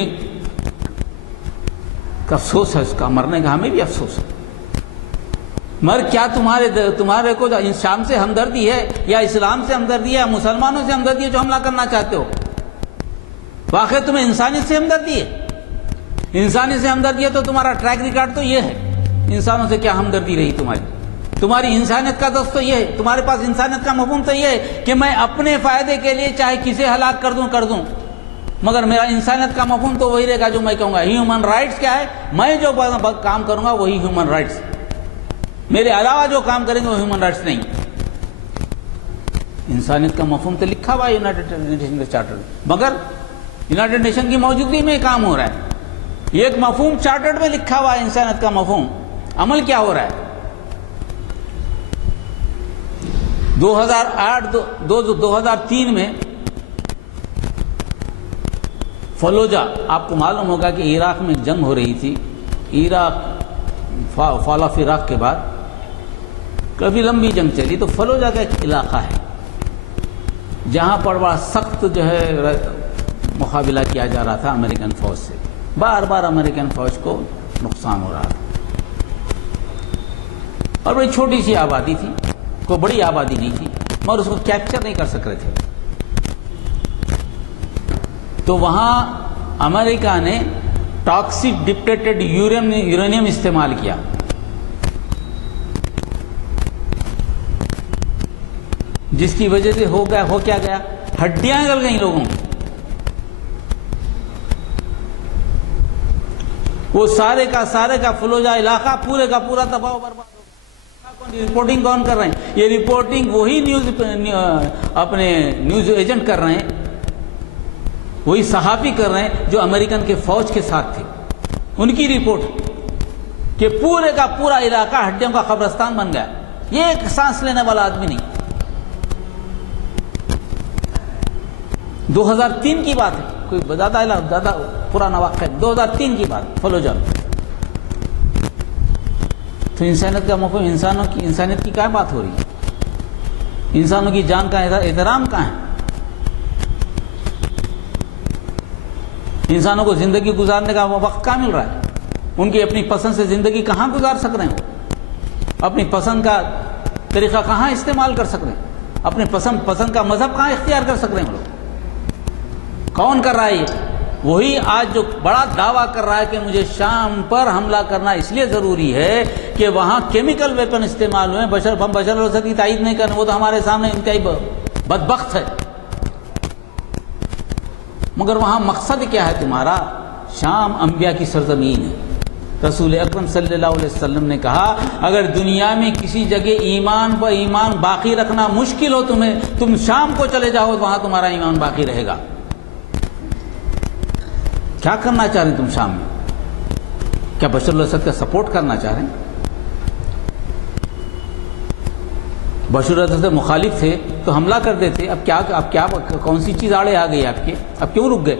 افسوس ہے اس کا مرنے کا، ہمیں بھی افسوس ہے. مر کیا تمہارے کو شام سے ہمدردی ہے یا اسلام سے ہمدردی ہے یا مسلمانوں سے ہمدردی ہے جو حملہ کرنا چاہتے ہو؟ واقعی تمہیں انسانیت سے ہمدردی ہے؟ انسانیت سے ہمدردی ہے تو تمہارا ٹریک ریکارڈ تو یہ ہے. انسانوں سے کیا ہمدردی رہی تمہاری انسانیت کا دوست تو یہ ہے. تمہارے پاس انسانیت کا مفہوم تو یہ ہے کہ میں اپنے فائدے کے لیے چاہے کسے ہلاک کر دوں، مگر میرا انسانیت کا مفہوم تو وہی رہے گا جو میں کہوں گا. ہیومن رائٹس کیا ہے؟ میں جو کام کروں گا وہی ہیومن رائٹس. میرے علاوہ جو کام کریں گے وہ ہیومن رائٹس نہیں. انسانیت کا مفہوم تو لکھا ہوا ہے یونائٹڈ نیشن کے چارٹر میں، مگر یونائٹڈ نیشن کی موجودگی میں کام ہو رہا ہے. یہ ایک مفہوم چارٹر میں لکھا ہوا ہے انسانیت کا مفہوم، عمل کیا ہو رہا ہے؟ 2003 میں فلوجہ، آپ کو معلوم ہوگا کہ عراق میں جنگ ہو رہی تھی. فال آف عراق کے بعد کافی لمبی جنگ چلی. تو فلوجہ کا ایک علاقہ ہے جہاں پر بڑا سخت جو ہے مقابلہ کیا جا رہا تھا امریکن فوج سے. بار بار امریکن فوج کو نقصان ہو رہا تھا اور بڑی چھوٹی سی آبادی تھی، کوئی بڑی آبادی نہیں تھی، مگر اس کو کیپچر نہیں کر سک رہے تھے. تو وہاں امریکہ نے ٹاکسک ڈپلیٹڈ یورینیم استعمال کیا. جس کی وجہ سے ہو کیا گیا؟ ہڈیاں نکل گئیں لوگوں کی. وہ سارے کا فلوجہ علاقہ پورے کا پورا تباہ و برباد ہو گیا. رپورٹنگ کون کر رہے ہیں؟ یہ رپورٹنگ وہی اپنے نیوز ایجنٹ کر رہے ہیں، وہی صحافی کر رہے ہیں جو امریکن کے فوج کے ساتھ تھے. ان کی رپورٹ کہ پورے کا پورا علاقہ ہڈیوں کا قبرستان بن گیا. یہ ایک سانس لینے والا آدمی نہیں. 2003 کی بات ہے، کوئی زیادہ پرانا واقعہ ہے. 2003 کی بات فلوجہ. تو انسانیت کا مفہوم، انسانیت کی کیا بات ہو رہی ہے؟ انسانوں کی جان کا احترام کہاں ہے؟ انسانوں کو زندگی گزارنے کا وقت کہاں مل رہا ہے؟ ان کی اپنی پسند سے زندگی کہاں گزار سک رہے ہیں؟ اپنی پسند کا طریقہ کہاں استعمال کر سک رہے ہیں؟ اپنے پسند کا مذہب کہاں اختیار کر سک رہے ہیں؟ لوگ کون کر رہا ہے یہ؟ وہی آج جو بڑا دعویٰ کر رہا ہے کہ مجھے شام پر حملہ کرنا اس لیے ضروری ہے کہ وہاں کیمیکل ویپن استعمال ہوئے. ہم بشر الاسد کی تائید نہیں کریں، وہ تو ہمارے سامنے انتہائی بدبخت ہے. مگر وہاں مقصد کیا ہے تمہارا؟ شام انبیاء کی سرزمین ہے. رسول اکرم صلی اللہ علیہ وسلم نے کہا اگر دنیا میں کسی جگہ ایمان باقی رکھنا مشکل ہو تم شام کو چلے جاؤ، وہاں تمہارا ایمان باقی رہے گا. کیا کرنا چاہ رہے تم شام میں؟ کیا بشار الاسد کا سپورٹ کرنا چاہ رہے ہیں؟ بشار الاسد سے مخالف تھے تو حملہ کر دیتے. اب کیا کون سی چیز آڑے آ گئی آپ کے؟ اب کیوں رک گئے؟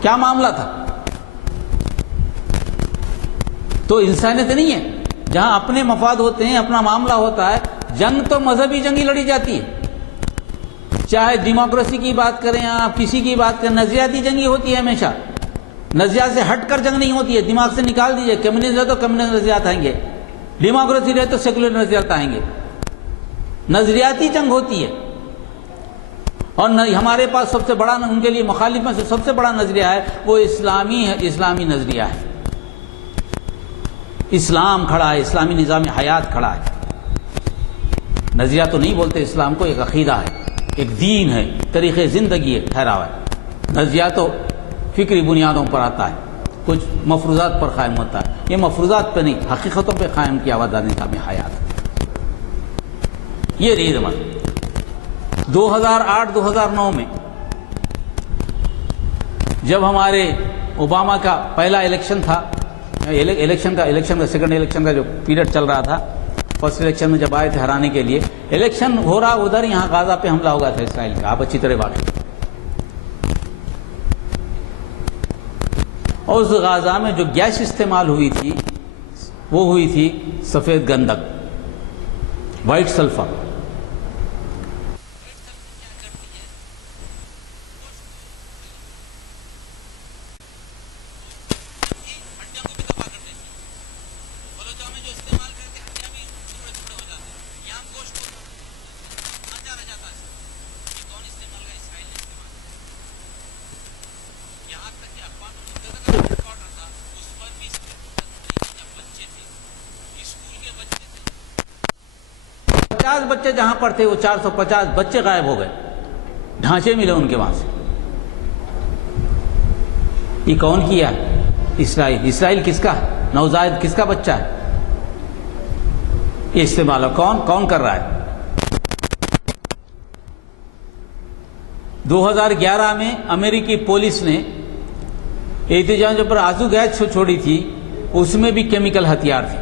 کیا معاملہ تھا؟ تو انسانیت نہیں ہے. جہاں اپنے مفاد ہوتے ہیں، اپنا معاملہ ہوتا ہے، جنگ تو مذہبی جنگ ہی لڑی جاتی ہے. چاہے ڈیموکریسی کی بات کریں، آپ کسی کی بات کریں، نظریاتی جنگ ہی ہوتی ہے ہمیشہ. نظریات سے ہٹ کر جنگ نہیں ہوتی ہے. دماغ سے نکال دیجئے. کمیونزم ہے تو کمیونسٹ نظریات آئیں گے، ڈیموکریسی رہے تو سیکولر نظریات آئیں گے. نظریاتی جنگ ہوتی ہے. اور ہمارے پاس سب سے بڑا، ان کے لیے مخالف میں سے سب سے بڑا نظریہ ہے وہ اسلامی نظریہ ہے. اسلام کھڑا ہے، اسلامی نظام حیات کھڑا ہے. نظریہ تو نہیں بولتے اسلام کو، ایک عقیدہ ہے، ایک دین ہے، طریقے زندگی ہے، ٹھہراوا ہے. نظریہ تو فکری بنیادوں پر آتا ہے، کچھ مفروضات پر قائم ہوتا ہے. یہ مفروضات پہ نہیں، حقیقتوں پہ قائم کیا ہوا نظام حیات. یہ رہی عمل. 2008-2009 میں جب ہمارے اوباما کا پہلا الیکشن تھا، الیکشن کا سیکنڈ الیکشن کا جو پیریڈ چل رہا تھا، فرسٹ الیکشن میں جب آئے تھے ہرانے کے لیے، الیکشن ہو رہا ادھر، یہاں غازہ پہ حملہ ہو گیا تھا اسرائیل کا. آپ اچھی طرح واقف. اور اس غازہ میں جو گیس استعمال ہوئی تھی وہ ہوئی تھی سفید گندک، وائٹ سلفر. بچے جہاں پر تھے وہ 450 بچے غائب ہو گئے، ڈھانچے ملے ان کے وہاں سے. یہ کون کیا؟ اسرائیل. اسرائیل کس کا؟ نوزائید کس کا بچہ ہے؟ یہ استعمال کون کر رہا ہے؟ 2011 میں امریکی پولیس نے احتجاجوں پر آنسو گیس چھوڑی تھی، اس میں بھی کیمیکل ہتھیار تھے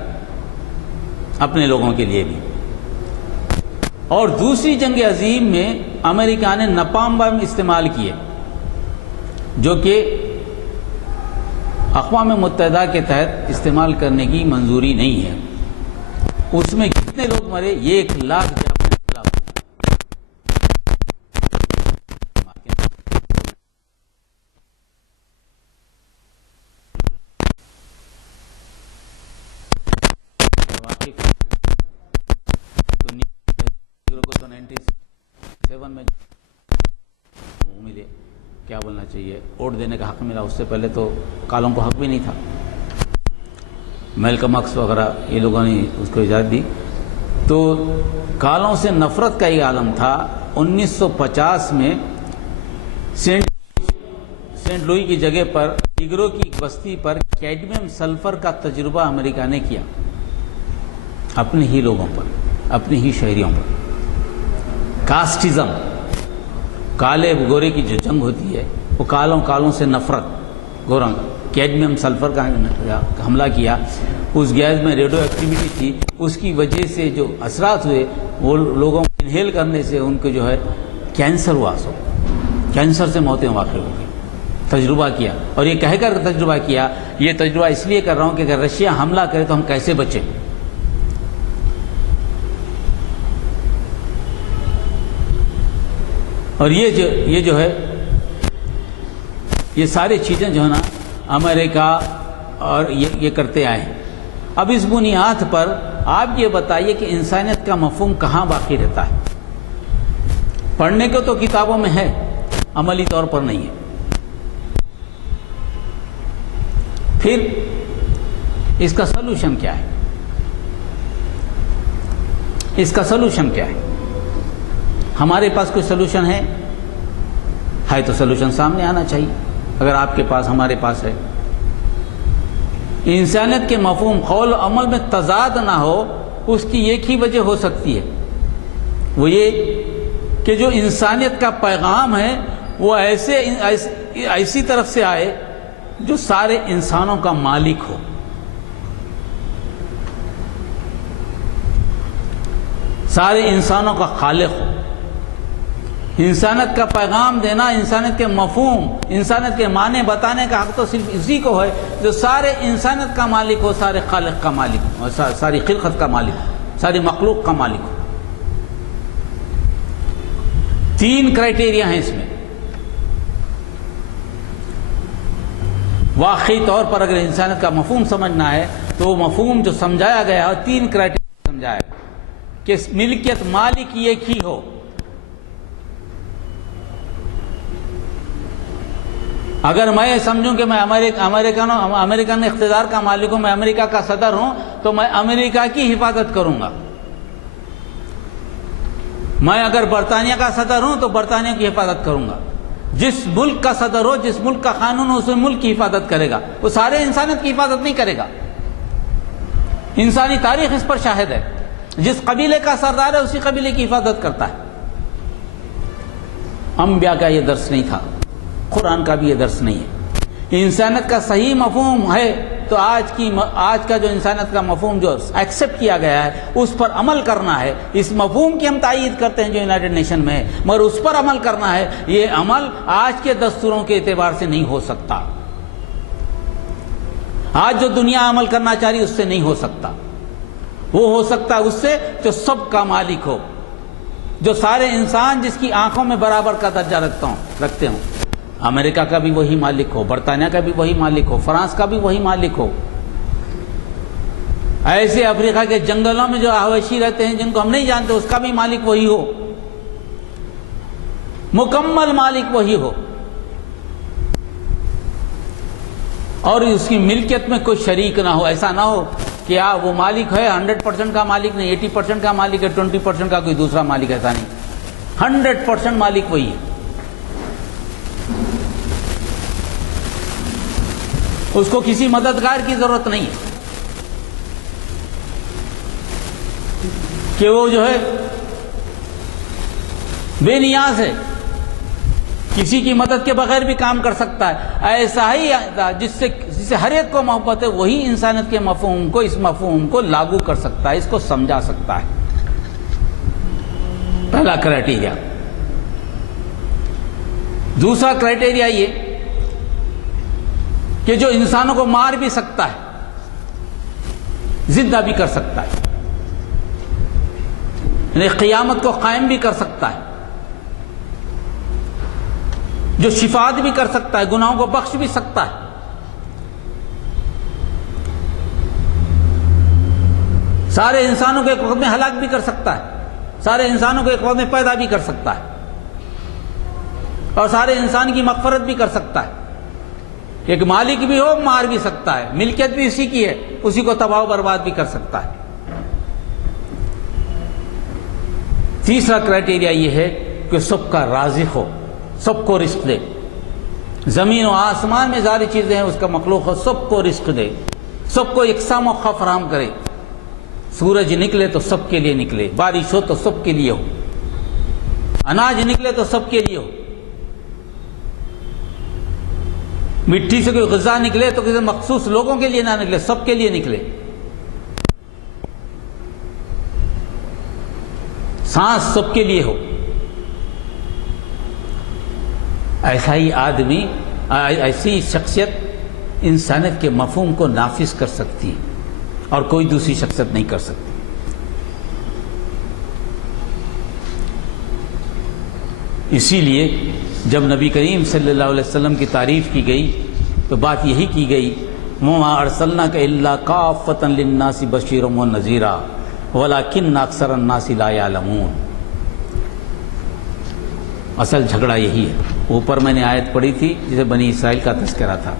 اپنے لوگوں کے لیے بھی. اور دوسری جنگ عظیم میں امریکہ نے نپالم بم استعمال کیے، جو کہ اقوام متحدہ کے تحت استعمال کرنے کی منظوری نہیں ہے. اس میں کتنے لوگ مرے؟ 1 لاکھ جاپانی خلاف. تو 97 میں ملے، کیا بولنا چاہیے، ووٹ دینے کا حق ملا. اس سے پہلے تو کالوں کو حق بھی نہیں تھا. میلکم ایکس وغیرہ یہ لوگوں نے اس کو اجازت دی. تو کالوں سے نفرت کا یہ عالم تھا. 1950 میں سینٹ لوئی کی جگہ پر نیگرو کی بستی پر کیڈمیم سلفر کا تجربہ امریکہ نے کیا، اپنے ہی لوگوں پر، اپنے ہی شہریوں پر. کاسٹزم، کالے گورے کی جو جنگ ہوتی ہے، وہ کالوں سے نفرت، گوروں کیڈمیم سلفر کا حملہ کیا. اس گیس میں ریڈیو ایکٹیویٹی تھی، اس کی وجہ سے جو اثرات ہوئے وہ لوگوں کو انہیل کرنے سے ان کو جو ہے کینسر ہوا. کینسر سے موتیں واقع ہو گئی. تجربہ کیا، اور یہ کہہ کر تجربہ کیا. یہ تجربہ اس لیے کر رہا ہوں کہ اگر رشیا حملہ کرے تو ہم کیسے بچیں. اور یہ جو ہے یہ ساری چیزیں جو ہے نا امریکہ اور یہ کرتے آئے ہیں. اب اس بنیاد پر آپ یہ بتائیے کہ انسانیت کا مفہوم کہاں باقی رہتا ہے؟ پڑھنے کو تو کتابوں میں ہے، عملی طور پر نہیں ہے. پھر اس کا سلوشن کیا ہے؟ اس کا سلوشن کیا ہے؟ ہمارے پاس کوئی سلوشن ہے تو سلوشن سامنے آنا چاہیے. اگر آپ کے پاس، ہمارے پاس ہے. انسانیت کے مفہوم قول و عمل میں تضاد نہ ہو، اس کی ایک ہی وجہ ہو سکتی ہے، وہ یہ کہ جو انسانیت کا پیغام ہے وہ ایسی طرف سے آئے جو سارے انسانوں کا مالک ہو، سارے انسانوں کا خالق ہو۔ انسانیت کا پیغام دینا، انسانیت کے مفہوم، انسانیت کے معنی بتانے کا حق تو صرف اسی کو ہے جو سارے انسانیت کا مالک ہو، سارے خالق کا مالک ہو، ساری خلقت کا مالک ہو، ساری مخلوق کا مالک ہو۔ 3 کرائٹیریا ہیں اس میں۔ واقعی طور پر اگر انسانیت کا مفہوم سمجھنا ہے تو وہ مفہوم جو سمجھایا گیا ہے 3 کرائٹیریا سمجھایا ہے کہ ملکیت مالک ایک ہی ہو۔ اگر میں یہ سمجھوں کہ میں امریکن اقتدار کا مالک ہوں، میں امریکہ کا صدر ہوں، تو میں امریکہ کی حفاظت کروں گا۔ میں اگر برطانیہ کا صدر ہوں تو برطانیہ کی حفاظت کروں گا۔ جس ملک کا صدر ہو، جس ملک کا قانون ہو، اس ملک کی حفاظت کرے گا، وہ سارے انسانیت کی حفاظت نہیں کرے گا۔ انسانی تاریخ اس پر شاہد ہے۔ جس قبیلے کا سردار ہے اسی قبیلے کی حفاظت کرتا ہے۔ انبیاء کا یہ درس نہیں تھا، قرآن کا بھی یہ درس نہیں ہے۔ انسانیت کا صحیح مفہوم ہے تو آج کا جو انسانیت کا مفہوم جو ایکسیپٹ کیا گیا ہے اس پر عمل کرنا ہے۔ اس مفہوم کی ہم تائید کرتے ہیں جو یونائٹڈ نیشن میں ہے، مگر اس پر عمل کرنا ہے۔ یہ عمل آج کے دستوروں کے اعتبار سے نہیں ہو سکتا۔ آج جو دنیا عمل کرنا چاہ رہی اس سے نہیں ہو سکتا۔ وہ ہو سکتا ہے اس سے جو سب کا مالک ہو، جو سارے انسان جس کی آنکھوں میں برابر کا درجہ رکھتے ہوں۔ امریکہ کا بھی وہی مالک ہو، برطانیہ کا بھی وہی مالک ہو، فرانس کا بھی وہی مالک ہو۔ ایسے افریقہ کے جنگلوں میں جو آویشی رہتے ہیں جن کو ہم نہیں جانتے، اس کا بھی مالک وہی ہو، مکمل مالک وہی ہو، اور اس کی ملکیت میں کوئی شریک نہ ہو۔ ایسا نہ ہو کہ وہ مالک ہے 100% کا مالک نہیں، 80% کا مالک ہے، 20% کا کوئی دوسرا مالک، ایسا نہیں۔ 100% مالک وہی ہے۔ اس کو کسی مددگار کی ضرورت نہیں ہے کہ وہ جو ہے بے نیاز ہے، کسی کی مدد کے بغیر بھی کام کر سکتا ہے۔ ایسا ہی جس سے ہر ایک کو محبت ہے، وہی انسانیت کے مفہوم کو، اس مفہوم کو لاگو کر سکتا ہے، اس کو سمجھا سکتا ہے۔ پہلا کرائٹیریا۔ دوسرا کرائٹیریا یہ کہ جو انسانوں کو مار بھی سکتا ہے، زندہ بھی کر سکتا ہے، یعنی قیامت کو قائم بھی کر سکتا ہے، جو شفاعت بھی کر سکتا ہے، گناہوں کو بخش بھی سکتا ہے، سارے انسانوں کو ایک وقت میں ہلاک بھی کر سکتا ہے، سارے انسانوں کو ایک وقت میں پیدا بھی کر سکتا ہے، اور سارے انسان کی مغفرت بھی کر سکتا ہے۔ ایک مالک بھی ہو، مار بھی سکتا ہے، ملکیت بھی اسی کی ہے، اسی کو تباہ و برباد بھی کر سکتا ہے۔ تیسرا کرائٹیریا یہ ہے کہ سب کا رازق ہو، سب کو رزق دے۔ زمین و آسمان میں ساری چیزیں ہیں، اس کا مخلوق ہو، سب کو رزق دے، سب کو یکساں موقع فراہم کرے۔ سورج نکلے تو سب کے لیے نکلے، بارش ہو تو سب کے لیے ہو، اناج نکلے تو سب کے لیے ہو، مٹی سے کوئی غذا نکلے تو کسی مخصوص لوگوں کے لیے نہ نکلے، سب کے لیے نکلے، سانس سب کے لیے ہو۔ ایسا ہی آدمی، ایسی شخصیت انسانیت کے مفہوم کو نافذ کر سکتی ہے اور کوئی دوسری شخصیت نہیں کر سکتی۔ اسی لیے جب نبی کریم صلی اللہ علیہ وسلم کی تعریف کی گئی تو بات یہی کی گئی، وَمَا أَرْسَلْنَاكَ إِلَّا كَافَّةً لِلنَّاسِ بَشِيرًا وَنَذِيرًا وَلَكِنَّ أَكْثَرَ النَّاسِ لَا يَعْلَمُونَ۔ اصل جھگڑا یہی ہے۔ اوپر میں نے آیت پڑھی تھی جسے بنی اسرائیل کا تذکرہ تھا،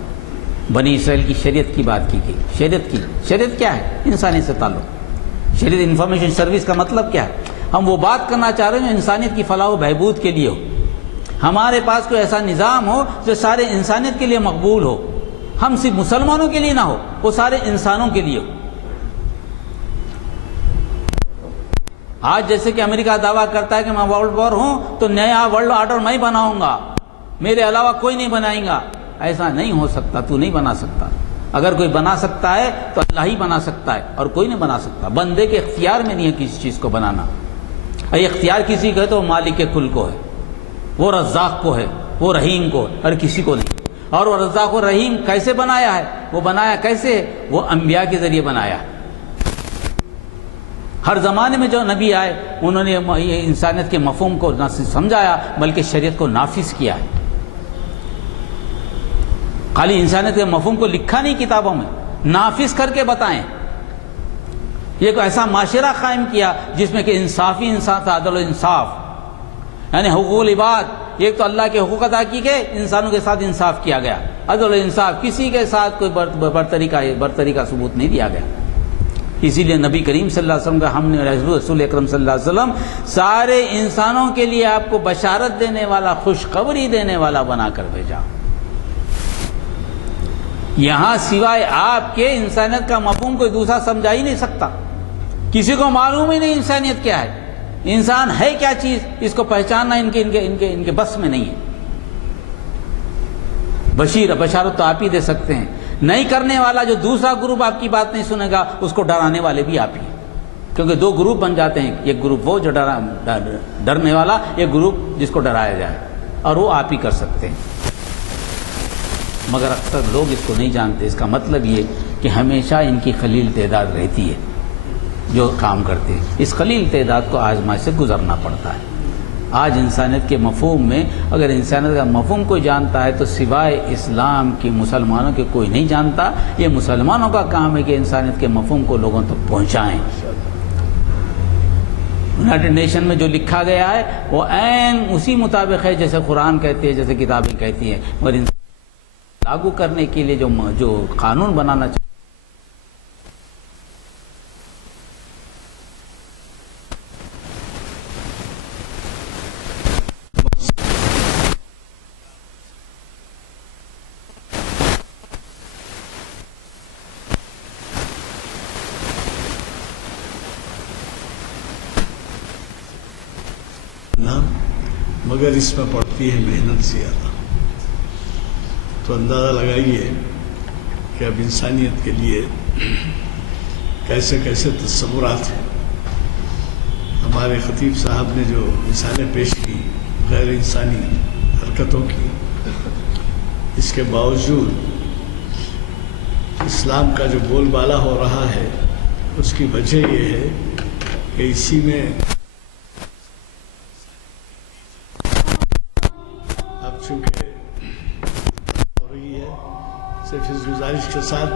بنی اسرائیل کی شریعت کی بات کی گئی۔ شریعت کیا ہے؟ انسانی سے تعلق۔ شریعت انفارمیشن سروس کا مطلب کیا ہے؟ ہم وہ بات کرنا چاہ رہے ہیں جو انسانیت کی فلاح و بہبود کے لیے ہو۔ ہمارے پاس کوئی ایسا نظام ہو جو سارے انسانیت کے لیے مقبول ہو، ہم صرف مسلمانوں کے لیے نہ ہو، وہ سارے انسانوں کے لیے ہو۔ آج جیسے کہ امریکہ دعویٰ کرتا ہے کہ میں ورلڈ وار ہوں تو نیا ورلڈ آرڈر میں بناؤں گا، میرے علاوہ کوئی نہیں بنائے گا، ایسا نہیں ہو سکتا، تو نہیں بنا سکتا۔ اگر کوئی بنا سکتا ہے تو اللہ ہی بنا سکتا ہے، اور کوئی نہیں بنا سکتا۔ بندے کے اختیار میں نہیں ہے کسی چیز کو بنانا۔ اور اختیار کسی کو ہے تو وہ مالک کل کو ہے، وہ رزاق کو ہے، وہ رحیم کو ہے، اور کسی کو نہیں۔ اور وہ رزاق و رحیم کیسے بنایا ہے؟ وہ بنایا کیسے ہے؟ وہ انبیاء کے ذریعے بنایا ہے۔ ہر زمانے میں جو نبی آئے انہوں نے انسانیت کے مفہوم کو نہ صرف سمجھایا بلکہ شریعت کو نافذ کیا ہے۔ خالی انسانیت کے مفہوم کو لکھا نہیں کتابوں میں، نافذ کر کے بتائیں۔ یہ کوئی ایسا معاشرہ قائم کیا جس میں کہ انصافی انصاف، عدل و انصاف، یعنی حقوق العباد، ایک تو اللہ کے حقوق ادا کی گئے، انسانوں کے ساتھ انصاف کیا گیا، عدل و انصاف، کسی کے ساتھ کوئی برتری کا ثبوت نہیں دیا گیا۔ اسی لیے نبی کریم صلی اللہ علیہ وسلم کا ہم نے رسول اکرم صلی اللہ علیہ وسلم سارے انسانوں کے لیے آپ کو بشارت دینے والا، خوشخبری دینے والا بنا کر بھیجا۔ یہاں سوائے آپ کے انسانیت کا مفہوم کوئی دوسرا سمجھا ہی نہیں سکتا۔ کسی کو معلوم ہی نہیں انسانیت کیا ہے، انسان ہے کیا چیز، اس کو پہچاننا ان کے بس میں نہیں ہے۔ بشارت تو آپ ہی دے سکتے ہیں، نہیں کرنے والا جو دوسرا گروپ آپ کی بات نہیں سنے گا اس کو ڈرانے والے بھی آپ ہی، کیونکہ دو گروپ بن جاتے ہیں، ایک گروپ وہ جو ڈرنے والا، ایک گروپ جس کو ڈرایا جائے، اور وہ آپ ہی کر سکتے ہیں۔ مگر اکثر لوگ اس کو نہیں جانتے۔ اس کا مطلب یہ کہ ہمیشہ ان کی قلیل تعداد رہتی ہے جو کام کرتے ہیں، اس قلیل تعداد کو آزمائش سے گزرنا پڑتا ہے۔ آج انسانیت کے مفہوم میں اگر انسانیت کا مفہوم کوئی جانتا ہے تو سوائے اسلام کے مسلمانوں کے کوئی نہیں جانتا۔ یہ مسلمانوں کا کام ہے کہ انسانیت کے مفہوم کو لوگوں تک پہنچائیں۔ یونائٹڈ نیشن میں جو لکھا گیا ہے وہ عین اسی مطابق ہے جیسے قرآن کہتے ہیں، جیسے کتابیں کہتی ہیں، مگر لاگو کرنے کے لیے جو قانون بنانا چاہیے مگر اس میں پڑتی ہے محنت زیادہ۔ تو اندازہ لگائیے کہ اب انسانیت کے لیے کیسے کیسے تصورات ہیں۔ ہمارے خطیب صاحب نے جو مثالیں پیش کی غیر انسانی حرکتوں کی، اس کے باوجود اسلام کا جو بول بالا ہو رہا ہے اس کی وجہ یہ ہے کہ اسی میں اب چونکہ ہو رہی ہے، صرف اس گزارش کے ساتھ